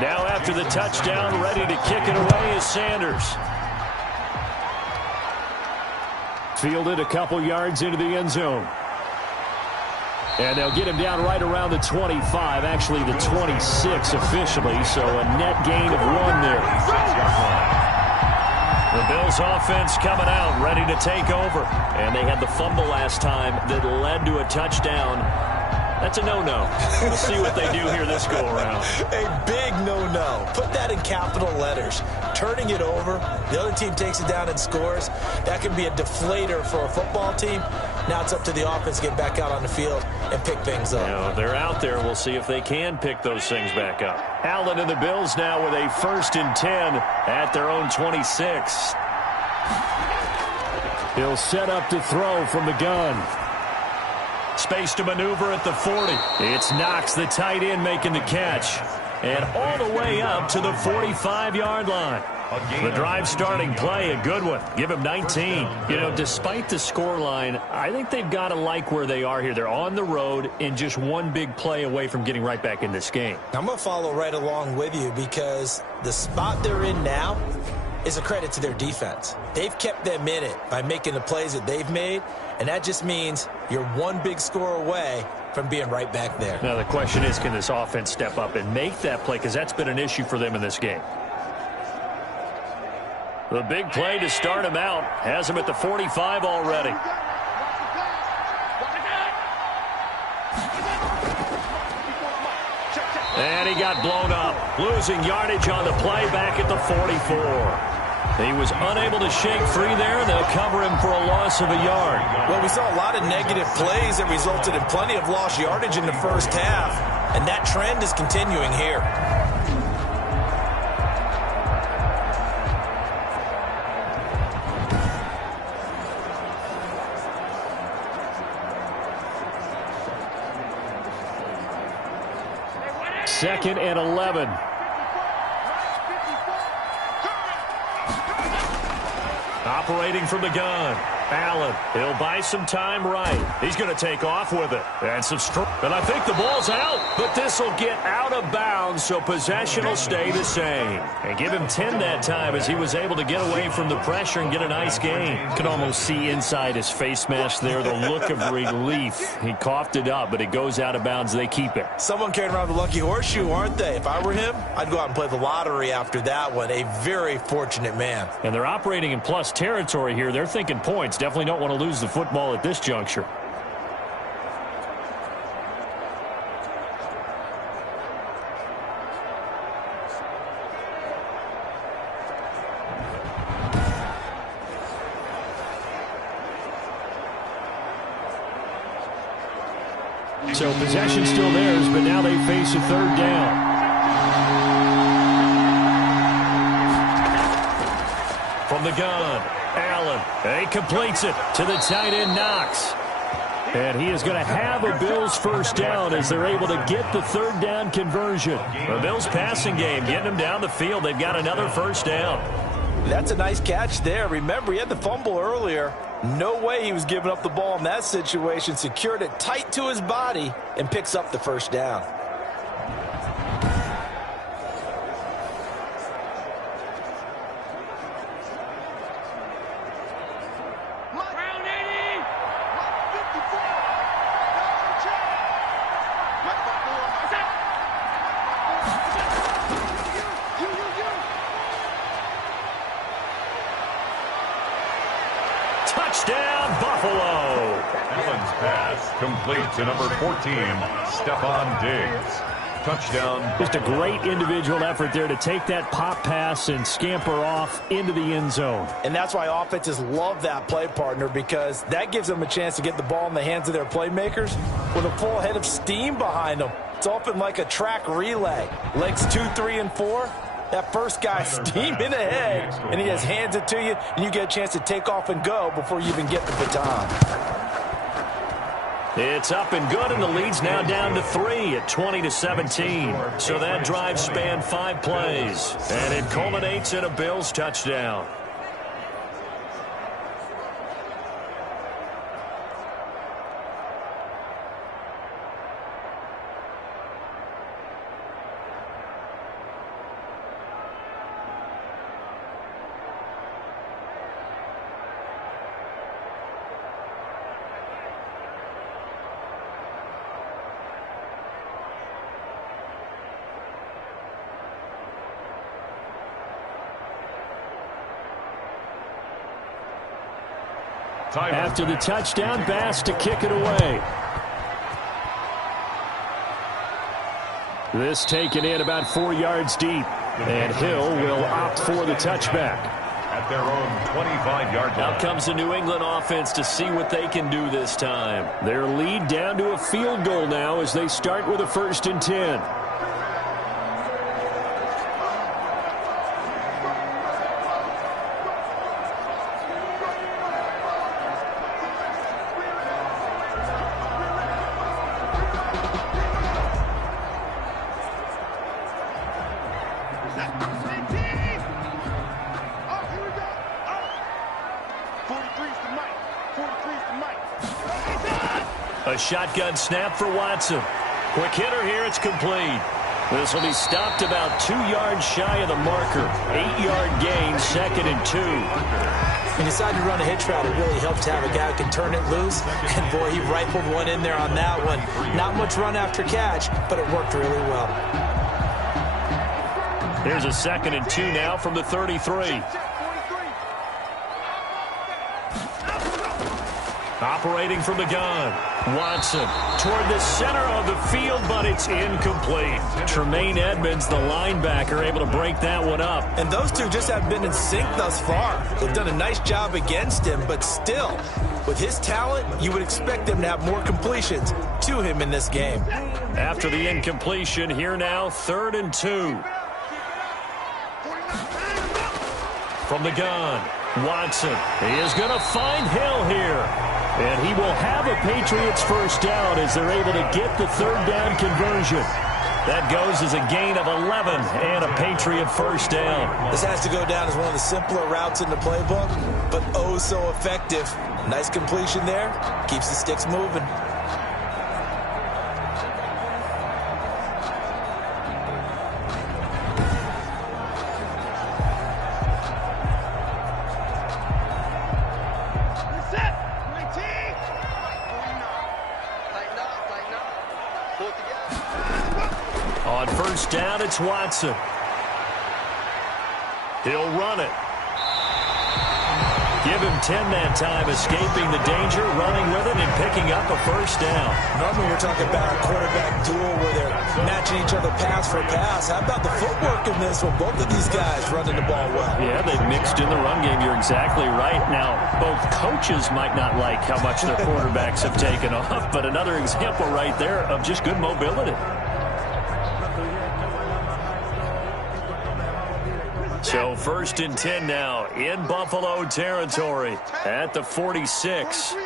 Now after the touchdown, ready to kick it away is Sanders. Fielded a couple yards into the end zone. And they'll get him down right around the 25, actually the 26 officially, so a net gain of 1 there. The Bills offense coming out, ready to take over. And they had the fumble last time that led to a touchdown. That's a no-no. We'll see what they do here this go-around. A big no-no. Put that in capital letters. Turning it over, the other team takes it down and scores. That can be a deflator for a football team. Now it's up to the offense to get back out on the field and pick things up. You know, they're out there. We'll see if they can pick those things back up. Allen and the Bills now with a 1st and 10 at their own 26. He'll set up to throw from the gun. Space to maneuver at the 40. It's Knox, the tight end, making the catch. And all the way up to the 45-yard line. The drive starting play, a good one. Give him 19. You know, despite the scoreline, I think they've got to like where they are here. They're on the road and just one big play away from getting right back in this game. I'm going to follow right along with you because the spot they're in now is a credit to their defense. They've kept them in it by making the plays that they've made, and that just means you're one big score away from being right back there. Now the question is, can this offense step up and make that play? Because that's been an issue for them in this game. The big play to start him out has him at the 45 already. And he got blown up, losing yardage on the play back at the 44. He was unable to shake free there, and they'll cover him for a loss of a yard. Well, we saw a lot of negative plays that resulted in plenty of lost yardage in the first half, and that trend is continuing here. Second and 11. Operating from the gun. Allen, he'll buy some time right. He's going to take off with it. And some and I think the ball's out, but this will get out of bounds, so possession will stay the same. And give him 10 that time as he was able to get away from the pressure and get a nice gain. You can almost see inside his face mask there the look of relief. He coughed it up, but it goes out of bounds. They keep it. Someone carrying around the lucky horseshoe, aren't they? If I were him, I'd go out and play the lottery after that one. A very fortunate man. And they're operating in plus territory here. They're thinking points. Definitely don't want to lose the football at this juncture. So possession still theirs, but now they face a 3rd down. From the gun, Allen. He completes it to the tight end, Knox. And he is going to have a Bills 1st down as they're able to get the 3rd down conversion. The Bills passing game, getting them down the field. They've got another 1st down. That's a nice catch there. Remember, he had the fumble earlier. No way he was giving up the ball in that situation. Secured it tight to his body and picks up the 1st down. Touchdown, Buffalo. Allen's pass complete to number 14, Stephon Diggs. Touchdown. Just a great individual effort there to take that pop pass and scamper off into the end zone. And that's why offenses love that play partner, because that gives them a chance to get the ball in the hands of their playmakers with a full head of steam behind them. It's often like a track relay. Legs 2, 3, and 4. That first guy steaming ahead, and he just hands it to you, and you get a chance to take off and go before you even get the baton. It's up and good, and the lead's now down to 3 at 20-17. So that drive spanned 5 plays, and it culminates in a Bills touchdown. After the touchdown, Bass to kick it away. This taken in about 4 yards deep. And Hill will opt for the touchback. At their own 25-yard line. Out comes the New England offense to see what they can do this time. Their lead down to a field goal now as they start with a 1st and 10. A shotgun snap for Watson. Quick hitter here. It's complete. This will be stopped about 2 yards shy of the marker. 8-yard gain, 2nd and 2. He decided to run a hitch route. It really helped to have a guy who can turn it loose. And, boy, he rifled one in there on that one. Not much run after catch, but it worked really well. Here's a 2nd and 2 now from the 33. Operating from the gun. Watson toward the center of the field, but it's incomplete. Tremaine Edmonds, the linebacker, able to break that one up. And those two just have been in sync thus far. They've done a nice job against him, but still, with his talent, you would expect them to have more completions to him in this game. After the incompletion, here now, 3rd and 2. From the gun, Watson. He is going to find Hill here. And he will have a Patriots 1st down as they're able to get the 3rd down conversion. That goes as a gain of 11 and a Patriot 1st down. This has to go down as one of the simpler routes in the playbook, but oh so effective. Nice completion there. Keeps the sticks moving. On 1st down, it's Watson. He'll run it. Give him 10 that time, escaping the danger, running with it, and picking up a 1st down. Normally we're talking about a quarterback duel where they're matching each other pass for pass. How about the footwork in this with both of these guys running the ball well? Yeah, they've mixed in the run game. You're exactly right. Now, both coaches might not like how much their quarterbacks have taken off, but another example right there of just good mobility. So 1st and 10 now in Buffalo territory at the 46.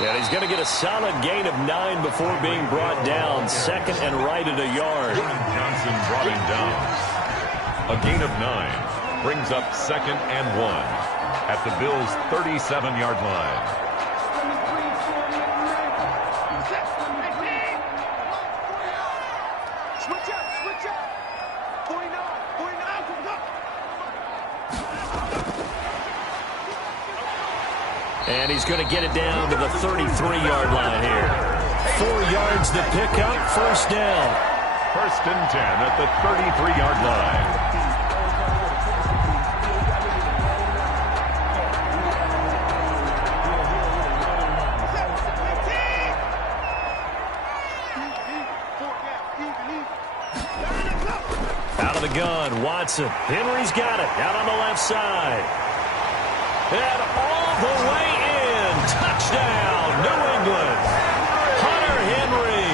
And he's going to get a solid gain of 9 before being brought down. 2nd and right at a yard. Johnson brought him down. A gain of 9 brings up 2nd and 1 at the Bills' 37-yard line. And he's going to get it down to the 33-yard line here. 4 yards the pickup, 1st down. 1st and 10 at the 33-yard line. Out of the gun, Watson. Henry's got it, out on the left side. And all the way in. Touchdown, New England. Hunter Henry.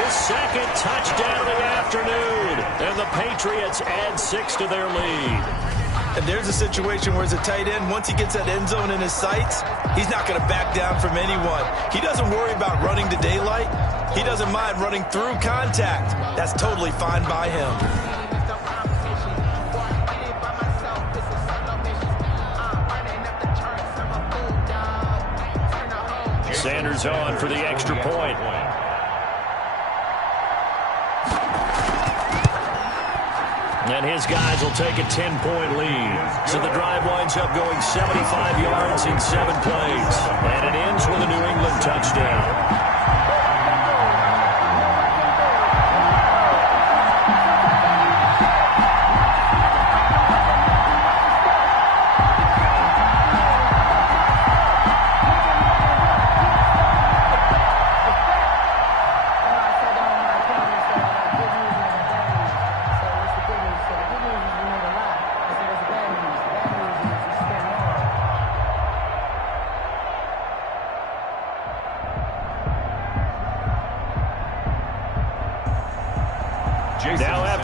His 2nd touchdown of the afternoon. And the Patriots add 6 to their lead. And there's a situation where as a tight end, once he gets that end zone in his sights, he's not going to back down from anyone. He doesn't worry about running to daylight. He doesn't mind running through contact. That's totally fine by him. Sanders on for the extra point. And his guys will take a 10-point lead. So the drive winds up going 75 yards in 7 plays. And it ends with a New England touchdown.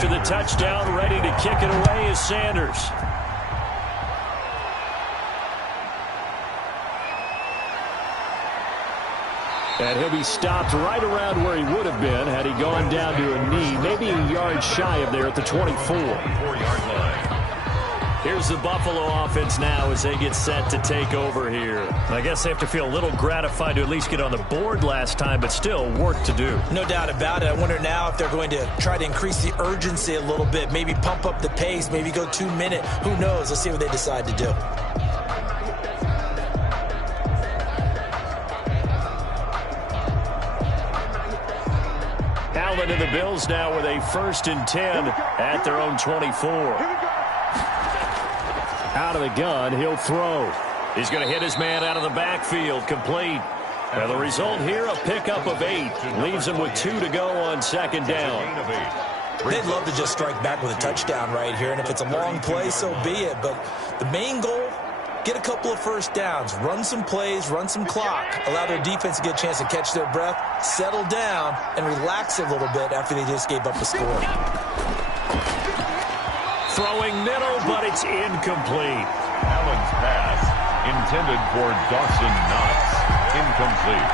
after the touchdown. Ready to kick it away is Sanders. And he'll be stopped right around where he would have been had he gone down to a knee, maybe a yard shy of there at the 24. 4-yard line. Here's the Buffalo offense now as they get set to take over here. I guess they have to feel a little gratified to at least get on the board last time, but still work to do. No doubt about it. I wonder now if they're going to try to increase the urgency a little bit, maybe pump up the pace, maybe go 2-minute. Who knows? Let's see what they decide to do. Allen to the Bills now with a 1st and 10 at their own 24. Out of the gun, he'll throw. He's going to hit his man out of the backfield, complete. And the result here, a pickup of 8. Leaves him with 2 to go on 2nd down. They'd love to just strike back with a touchdown right here, and if it's a long play, so be it. But the main goal, get a couple of first downs, run some plays, run some clock, allow their defense to get a chance to catch their breath, settle down, and relax a little bit after they just gave up a score. Throwing middle, but it's incomplete. Allen's pass intended for Dawson Knox. Incomplete.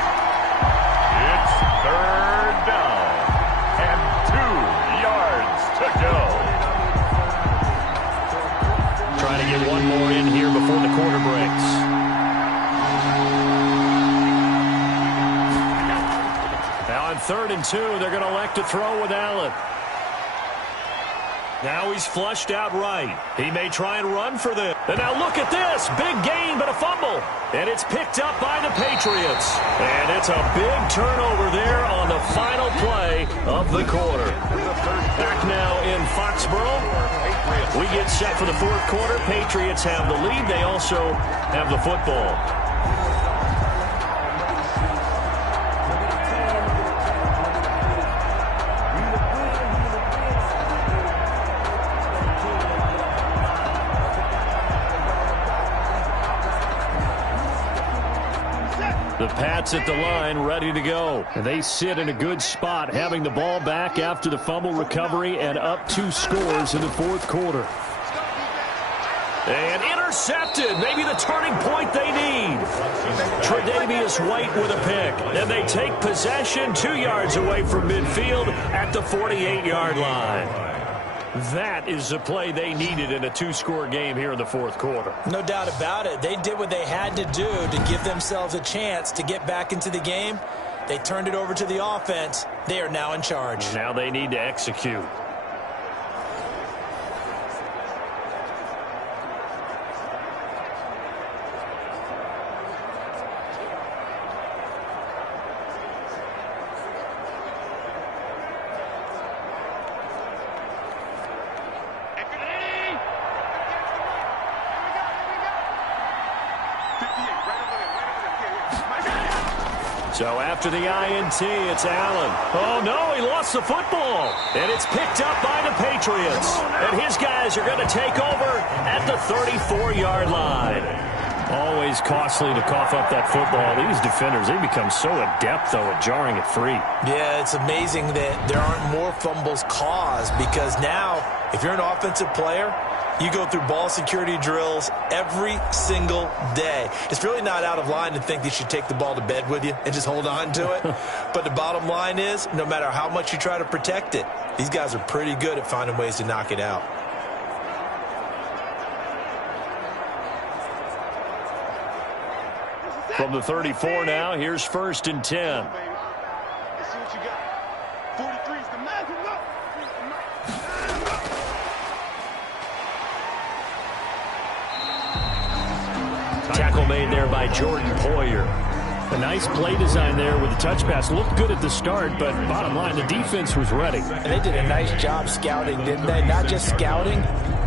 It's 3rd down and 2 yards to go. Trying to get one more in here before the quarter breaks. Now on 3rd and 2, they're going to elect to throw with Allen. Now he's flushed out right. He may try and run for them. And now look at this. Big gain, but a fumble. And it's picked up by the Patriots. And it's a big turnover there on the final play of the quarter. Back now in Foxborough. We get set for the 4th quarter. Patriots have the lead. They also have the football. The Pats at the line, ready to go. And they sit in a good spot, having the ball back after the fumble recovery and up 2 scores in the 4th quarter. And intercepted, maybe the turning point they need. Tre'Davious White with a pick. And they take possession 2 yards away from midfield at the 48-yard line. That is the play they needed in a 2-score game here in the 4th quarter. No doubt about it. They did what they had to do to give themselves a chance to get back into the game. They turned it over to the offense. They are now in charge. Now they need to execute. So after the INT, it's Allen. Oh, no, he lost the football. And it's picked up by the Patriots. And his guys are going to take over at the 34-yard line. Always costly to cough up that football. These defenders, they become so adept, though, at jarring it free. Yeah, it's amazing that there aren't more fumbles caused because now, if you're an offensive player, you go through ball security drills every single day. It's really not out of line to think you should take the ball to bed with you and just hold on to it. But the bottom line is, no matter how much you try to protect it, these guys are pretty good at finding ways to knock it out. From the 34 now, here's 1st and 10. Let's see what you got. 43 is the man. Tackle made there by Jordan Poyer. A nice play design there with the touch pass. Looked good at the start, but bottom line, the defense was ready. And they did a nice job scouting, didn't they? Not just scouting,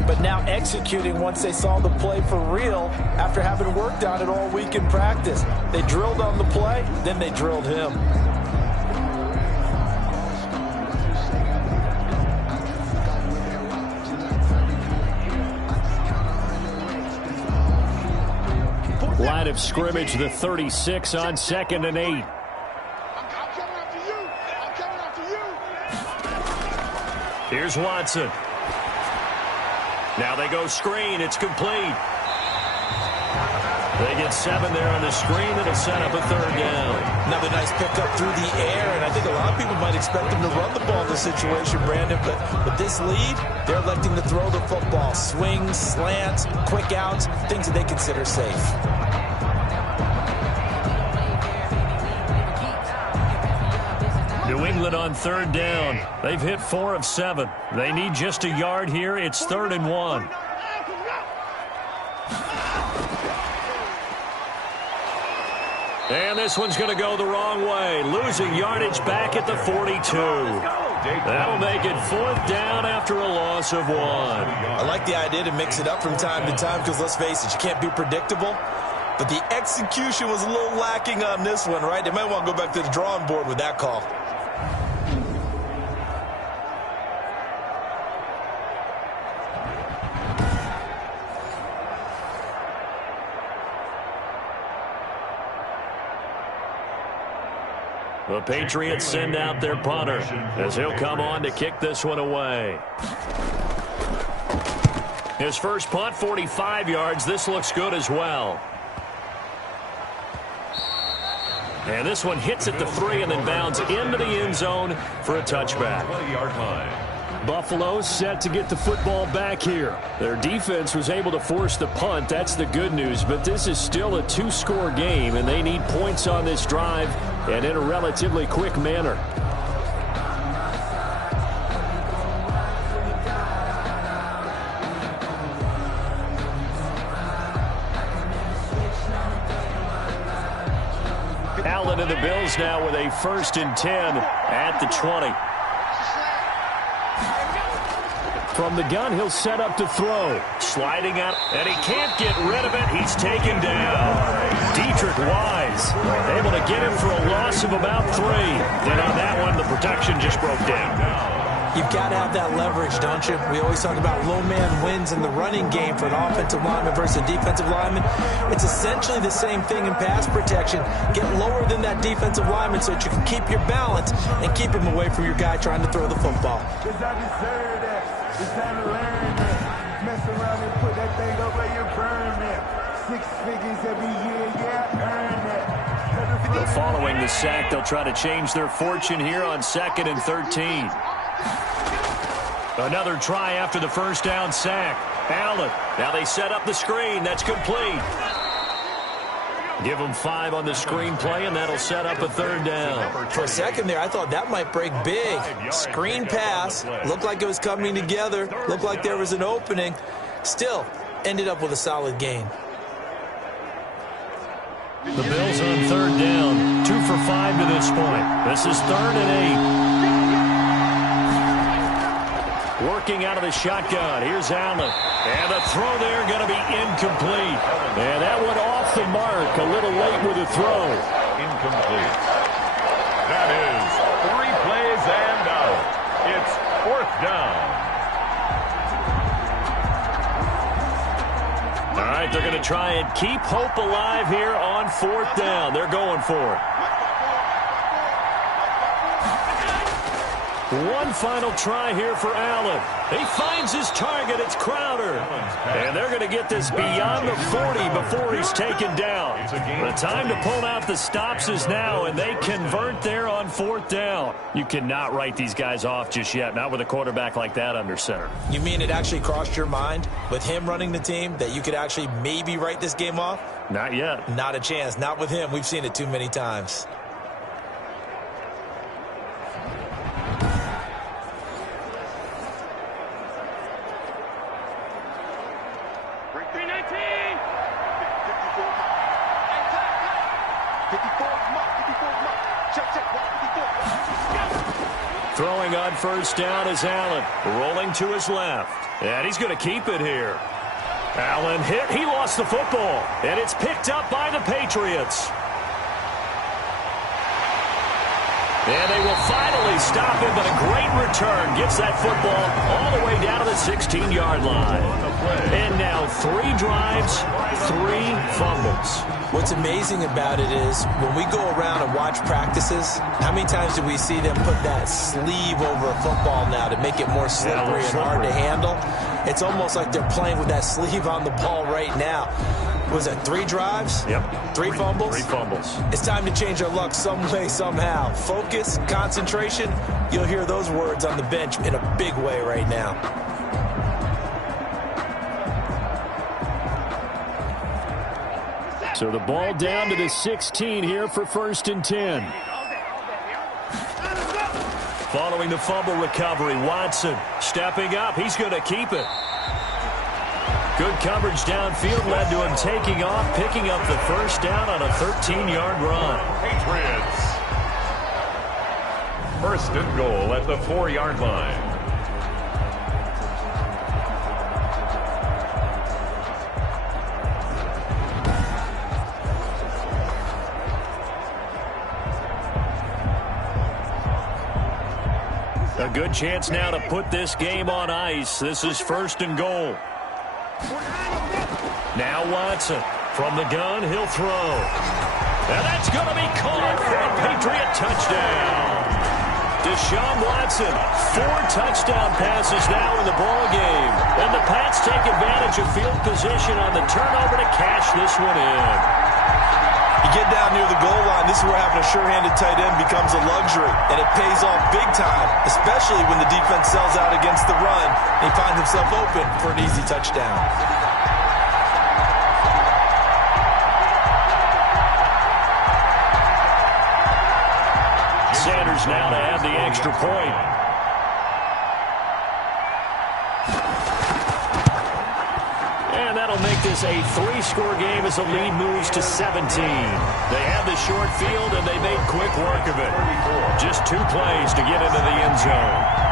but now executing once they saw the play for real after having worked on it all week in practice. They drilled on the play, then they drilled him. Line of scrimmage, the 36 on 2nd and 8. I'm coming after you. I'm coming after you. Here's Watson. Now they go screen. It's complete. They get 7 there on the screen. That'll set up a third down. Another nice pickup through the air, and I think a lot of people might expect them to run the ball in this situation, Brandon, but with this lead, they're electing to throw the football. Swings, slants, quick outs, things that they consider safe. New England on third down. They've hit 4 of 7. They need just a yard here. It's 3rd and 1. And this one's going to go the wrong way. Losing yardage back at the 42. That'll make it 4th down after a loss of 1. I like the idea to mix it up from time to time because, let's face it, you can't be predictable. But the execution was a little lacking on this one, right? They might want to go back to the drawing board with that call. The Patriots send out their punter as he'll come on to kick this one away. His first punt, 45 yards. This looks good as well. And this one hits at the 3 and then bounds into the end zone for a touchback. 20-yard line. Buffalo set to get the football back here. Their defense was able to force the punt. That's the good news. But this is still a 2-score game, and they need points on this drive and in a relatively quick manner. Allen and the Bills now with a 1st and 10 at the 20. From the gun, he'll set up to throw. Sliding out, and he can't get rid of it. He's taken down. Dietrich Wise able to get him for a loss of about 3. Then on that one, the protection just broke down. You've got to have that leverage, don't you? We always talk about low man wins in the running game for an offensive lineman versus a defensive lineman. It's essentially the same thing in pass protection. Get lower than that defensive lineman so that you can keep your balance and keep him away from your guy trying to throw the football. It's time to learn that. Mess around and put that thing up where you burn it. 6 figures every year, yeah, earn it. Following the sack, they'll try to change their fortune here on 2nd and 13. Another try after the first down sack. Allen. Now they set up the screen. That's complete. Give them 5 on the screen play, and that'll set up a 3rd down. For a second there, I thought that might break big. Screen pass. Looked like it was coming together. Looked like there was an opening. Still, ended up with a solid gain. The Bills on 3rd down. 2 for 5 to this point. This is 3rd and 8. Working out of the shotgun. Here's Allen. And the throw there going to be incomplete. And that went off the mark. A little late with the throw. Incomplete. That is 3 plays and out. It's 4th down. All right, they're going to try and keep hope alive here on 4th down. They're going for it. One final try here for Allen. He finds his target. It's Crowder. And they're going to get this beyond the 40 before he's taken down. The time to pull out the stops is now, and they convert there on 4th down. You cannot write these guys off just yet, not with a quarterback like that under center. You mean it actually crossed your mind with him running the team that you could actually maybe write this game off? Not yet. Not a chance. Not with him. We've seen it too many times. Throwing on 1st down is Allen. Rolling to his left. And he's going to keep it here. Allen hit. He lost the football. And it's picked up by the Patriots. And they will finally stop him, but a great return gets that football all the way down to the 16-yard line. And now 3 drives, 3 fumbles. What's amazing about it is when we go around and watch practices, how many times do we see them put that sleeve over a football now to make it more slippery and hard to handle? It's almost like they're playing with that sleeve on the ball right now. Was it 3 drives? Yep. 3 fumbles? 3 fumbles. It's time to change our luck some way, somehow. Focus, concentration, you'll hear those words on the bench in a big way right now. So the ball down to the 16 here for 1st and 10. Following the fumble recovery, Watson stepping up. He's going to keep it. Good coverage downfield led to him taking off, picking up the 1st down on a 13-yard run. Patriots. 1st and goal at the 4-yard line. A good chance now to put this game on ice. This is 1st and goal. Now Watson from the gun, he'll throw. And that's going to be caught for a Patriot touchdown. Deshaun Watson, 4 touchdown passes now in the ball game. And the Pats take advantage of field position on the turnover to cash this one in. You get down near the goal line, this is where having a sure-handed tight end becomes a luxury, and it pays off big time, especially when the defense sells out against the run, and he finds himself open for an easy touchdown. Sanders now to add the extra point. And that'll make this a 3-score game as the lead moves to 17. They have the short field, and they made quick work of it. Just 2 plays to get into the end zone.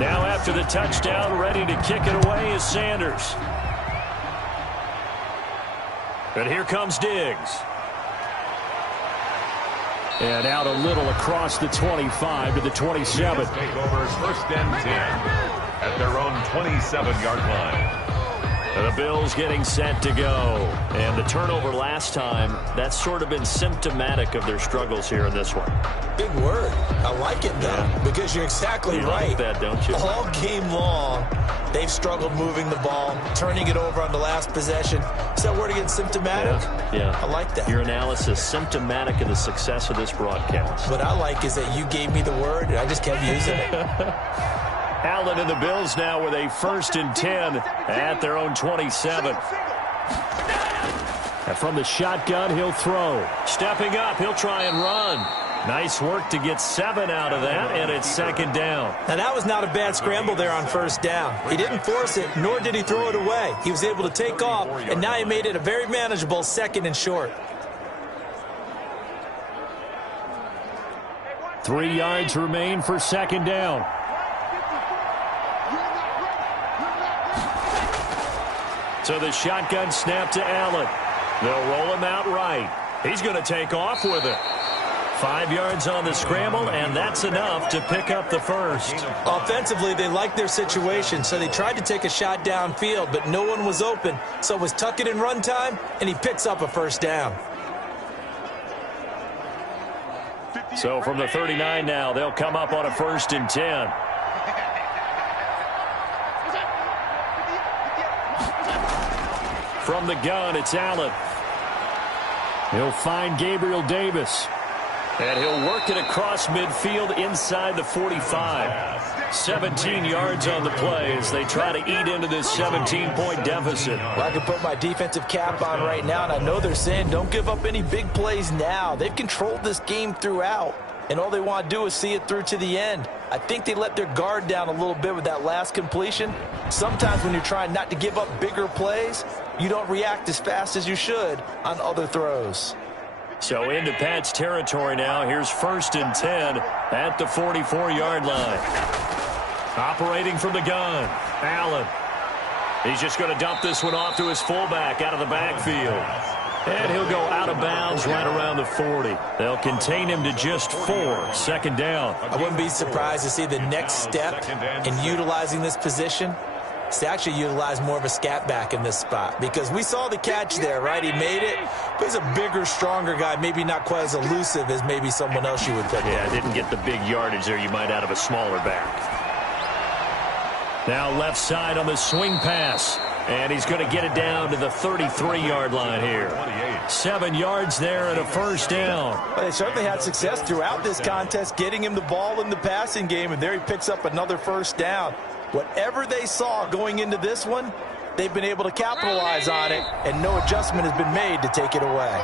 Now after the touchdown, ready to kick it away is Sanders. But here comes Diggs. And out a little across the 25 to the 27. Takeovers 1st and 10 at their own 27-yard line. The Bills getting set to go. And the turnover last time, that's sort of been symptomatic of their struggles here in this one. Big word. I like it, though, because you're exactly right. Like that, don't you? All game long, they've struggled moving the ball, turning it over on the last possession. Is that word again, symptomatic? Yeah. I like that. Your analysis, symptomatic of the success of this broadcast. What I like is that you gave me the word, and I just kept using it. Allen and the Bills now with a 1st and 10 at their own 27. And from the shotgun, he'll throw. Stepping up, he'll try and run. Nice work to get 7 out of that, and it's 2nd down. Now, that was not a bad scramble there on 1st down. He didn't force it, nor did he throw it away. He was able to take off, and now he made it a very manageable 2nd and short. 3 yards remain for 2nd down. So the shotgun snap to Allen. They'll roll him out right. He's going to take off with it. 5 yards on the scramble, and that's enough to pick up the 1st. Offensively, they liked their situation, so they tried to take a shot downfield, but no one was open. So it was tuck it in run time, and he picks up a 1st down. So from the 39 now, they'll come up on a 1st and 10. From the gun, it's Allen. He'll find Gabriel Davis. And he'll work it across midfield inside the 45. 17 yards on the play as they try to eat into this 17-point deficit. Well, I can put my defensive cap on right now, and I know they're saying don't give up any big plays now. They've controlled this game throughout, and all they want to do is see it through to the end. I think they let their guard down a little bit with that last completion. Sometimes when you're trying not to give up bigger plays, you don't react as fast as you should on other throws. So into Pat's territory now. Here's 1st and 10 at the 44-yard line. Operating from the gun, Allen. He's just going to dump this one off to his fullback out of the backfield. And he'll go out of bounds right around the 40. They'll contain him to just 4. 2nd down. I wouldn't be surprised to see the next step in utilizing this position is to actually utilize more of a scat back in this spot, because we saw the catch there, right? He made it, but he's a bigger, stronger guy, maybe not quite as elusive as maybe someone else you would put. Yeah, didn't get the big yardage there you might out of a smaller back. Now left side on the swing pass, and he's going to get it down to the 33-yard line here. 7 yards there and a 1st down. Well, they certainly had success throughout this contest getting him the ball in the passing game, and there he picks up another 1st down. Whatever they saw going into this one, they've been able to capitalize on it, and no adjustment has been made to take it away.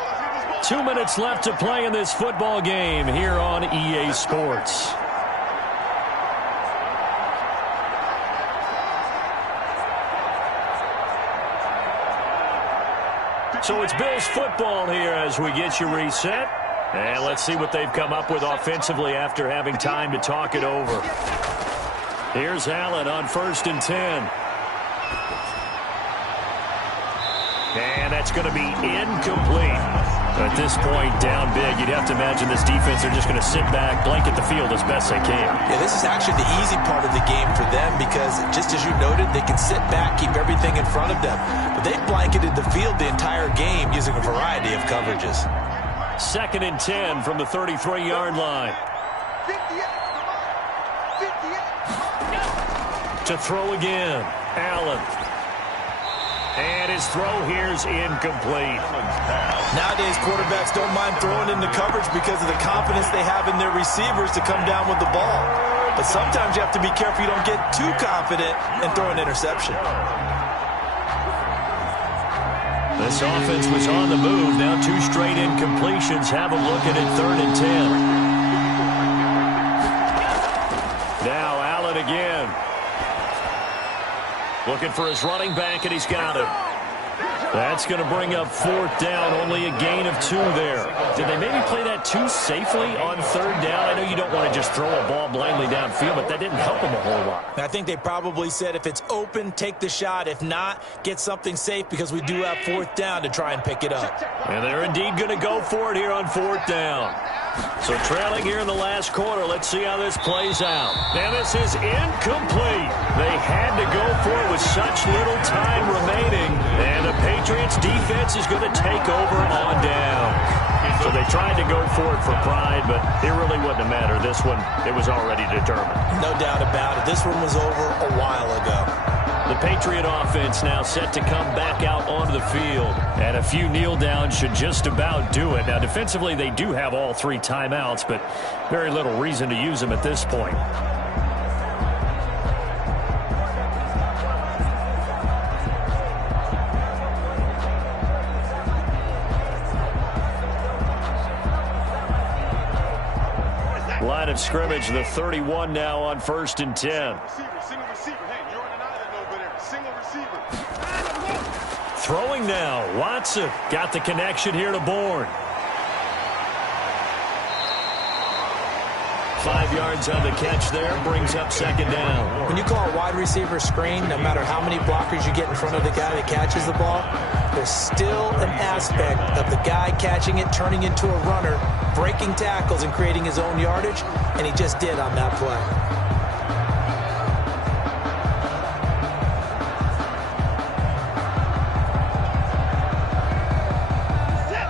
2 minutes left to play in this football game here on EA Sports. So it's Bills football here as we get you reset. And let's see what they've come up with offensively after having time to talk it over. Here's Allen on 1st and 10. And that's going to be incomplete. At this point, down big, you'd have to imagine this defense are just going to sit back, blanket the field as best they can. Yeah, this is actually the easy part of the game for them because, just as you noted, they can sit back, keep everything in front of them. But they've blanketed the field the entire game using a variety of coverages. 2nd and 10 from the 33-yard line. To throw again, Allen. And his throw here's incomplete. Nowadays, quarterbacks don't mind throwing into coverage because of the confidence they have in their receivers to come down with the ball. But sometimes you have to be careful you don't get too confident and throw an interception. This offense was on the move. Now 2 straight incompletions. Have them looking at 3rd and 10. Now Allen again. Looking for his running back, and he's got him. That's going to bring up 4th down. Only a gain of 2 there. Did they maybe play that too safely on 3rd down? I know you don't want to just throw a ball blindly downfield, but that didn't help them a whole lot. I think they probably said if it's open, take the shot. If not, get something safe because we do have 4th down to try and pick it up. And they're indeed going to go for it here on 4th down. So trailing here in the last quarter. Let's see how this plays out. Now this is incomplete. They had to go for it with such little time remaining. And the Patriots defense is going to take over on down. So they tried to go for it for pride, but it really wouldn't have mattered. This one, it was already determined. No doubt about it. This one was over a while ago. The Patriot offense now set to come back out onto the field. And a few kneel downs should just about do it. Now, defensively, they do have all 3 timeouts, but very little reason to use them at this point. Line of scrimmage, the 31 now on 1st and 10. Throwing now, Watson got the connection here to Bourne. 5 yards on the catch there, brings up 2nd down. When you call a wide receiver screen, no matter how many blockers you get in front of the guy that catches the ball, there's still an aspect of the guy catching it, turning into a runner, breaking tackles and creating his own yardage, and he just did on that play.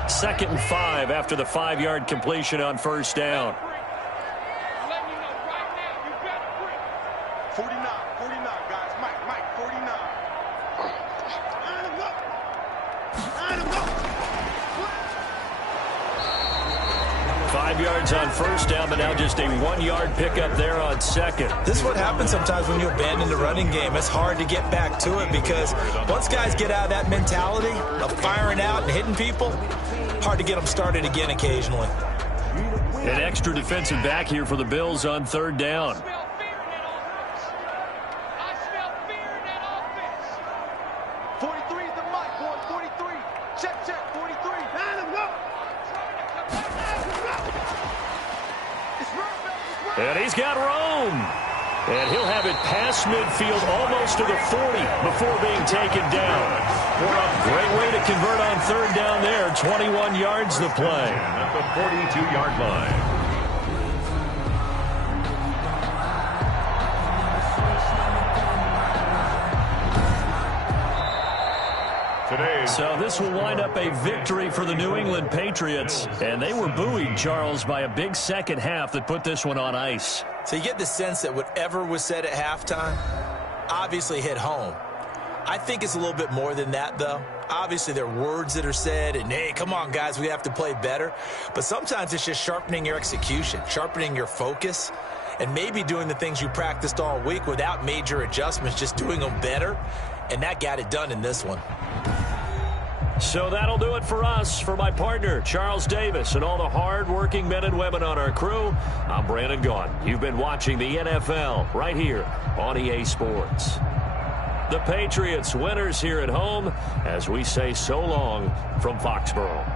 2nd and 5 after the 5-yard completion on 1st down. 49, guys. Mike, 49. 5 5 yards on first down, but now just a 1-yard pickup there on second. This is what happens sometimes when you abandon the running game. It's hard to get back to it because once guys get out of that mentality of firing out and hitting people, hard to get them started again occasionally. An extra defensive back here for the Bills on third down. And he's got Rome. And he'll have it past midfield almost to the 40 before being taken down. Great way to convert on third down there. 21 yards the play. At the 42-yard line. So this will wind up a victory for the New England Patriots. And they were buoyed, Charles, by a big second half that put this one on ice. So you get the sense that whatever was said at halftime obviously hit home. I think it's a little bit more than that, though. Obviously, there are words that are said, and, hey, come on, guys, we have to play better. But sometimes it's just sharpening your execution, sharpening your focus, and maybe doing the things you practiced all week without major adjustments, just doing them better. And that got it done in this one. So that'll do it for us. For my partner, Charles Davis, and all the hard-working men and women on our crew, I'm Brandon Gaudin. You've been watching the NFL right here on EA Sports. The Patriots winners here at home as we say so long from Foxborough.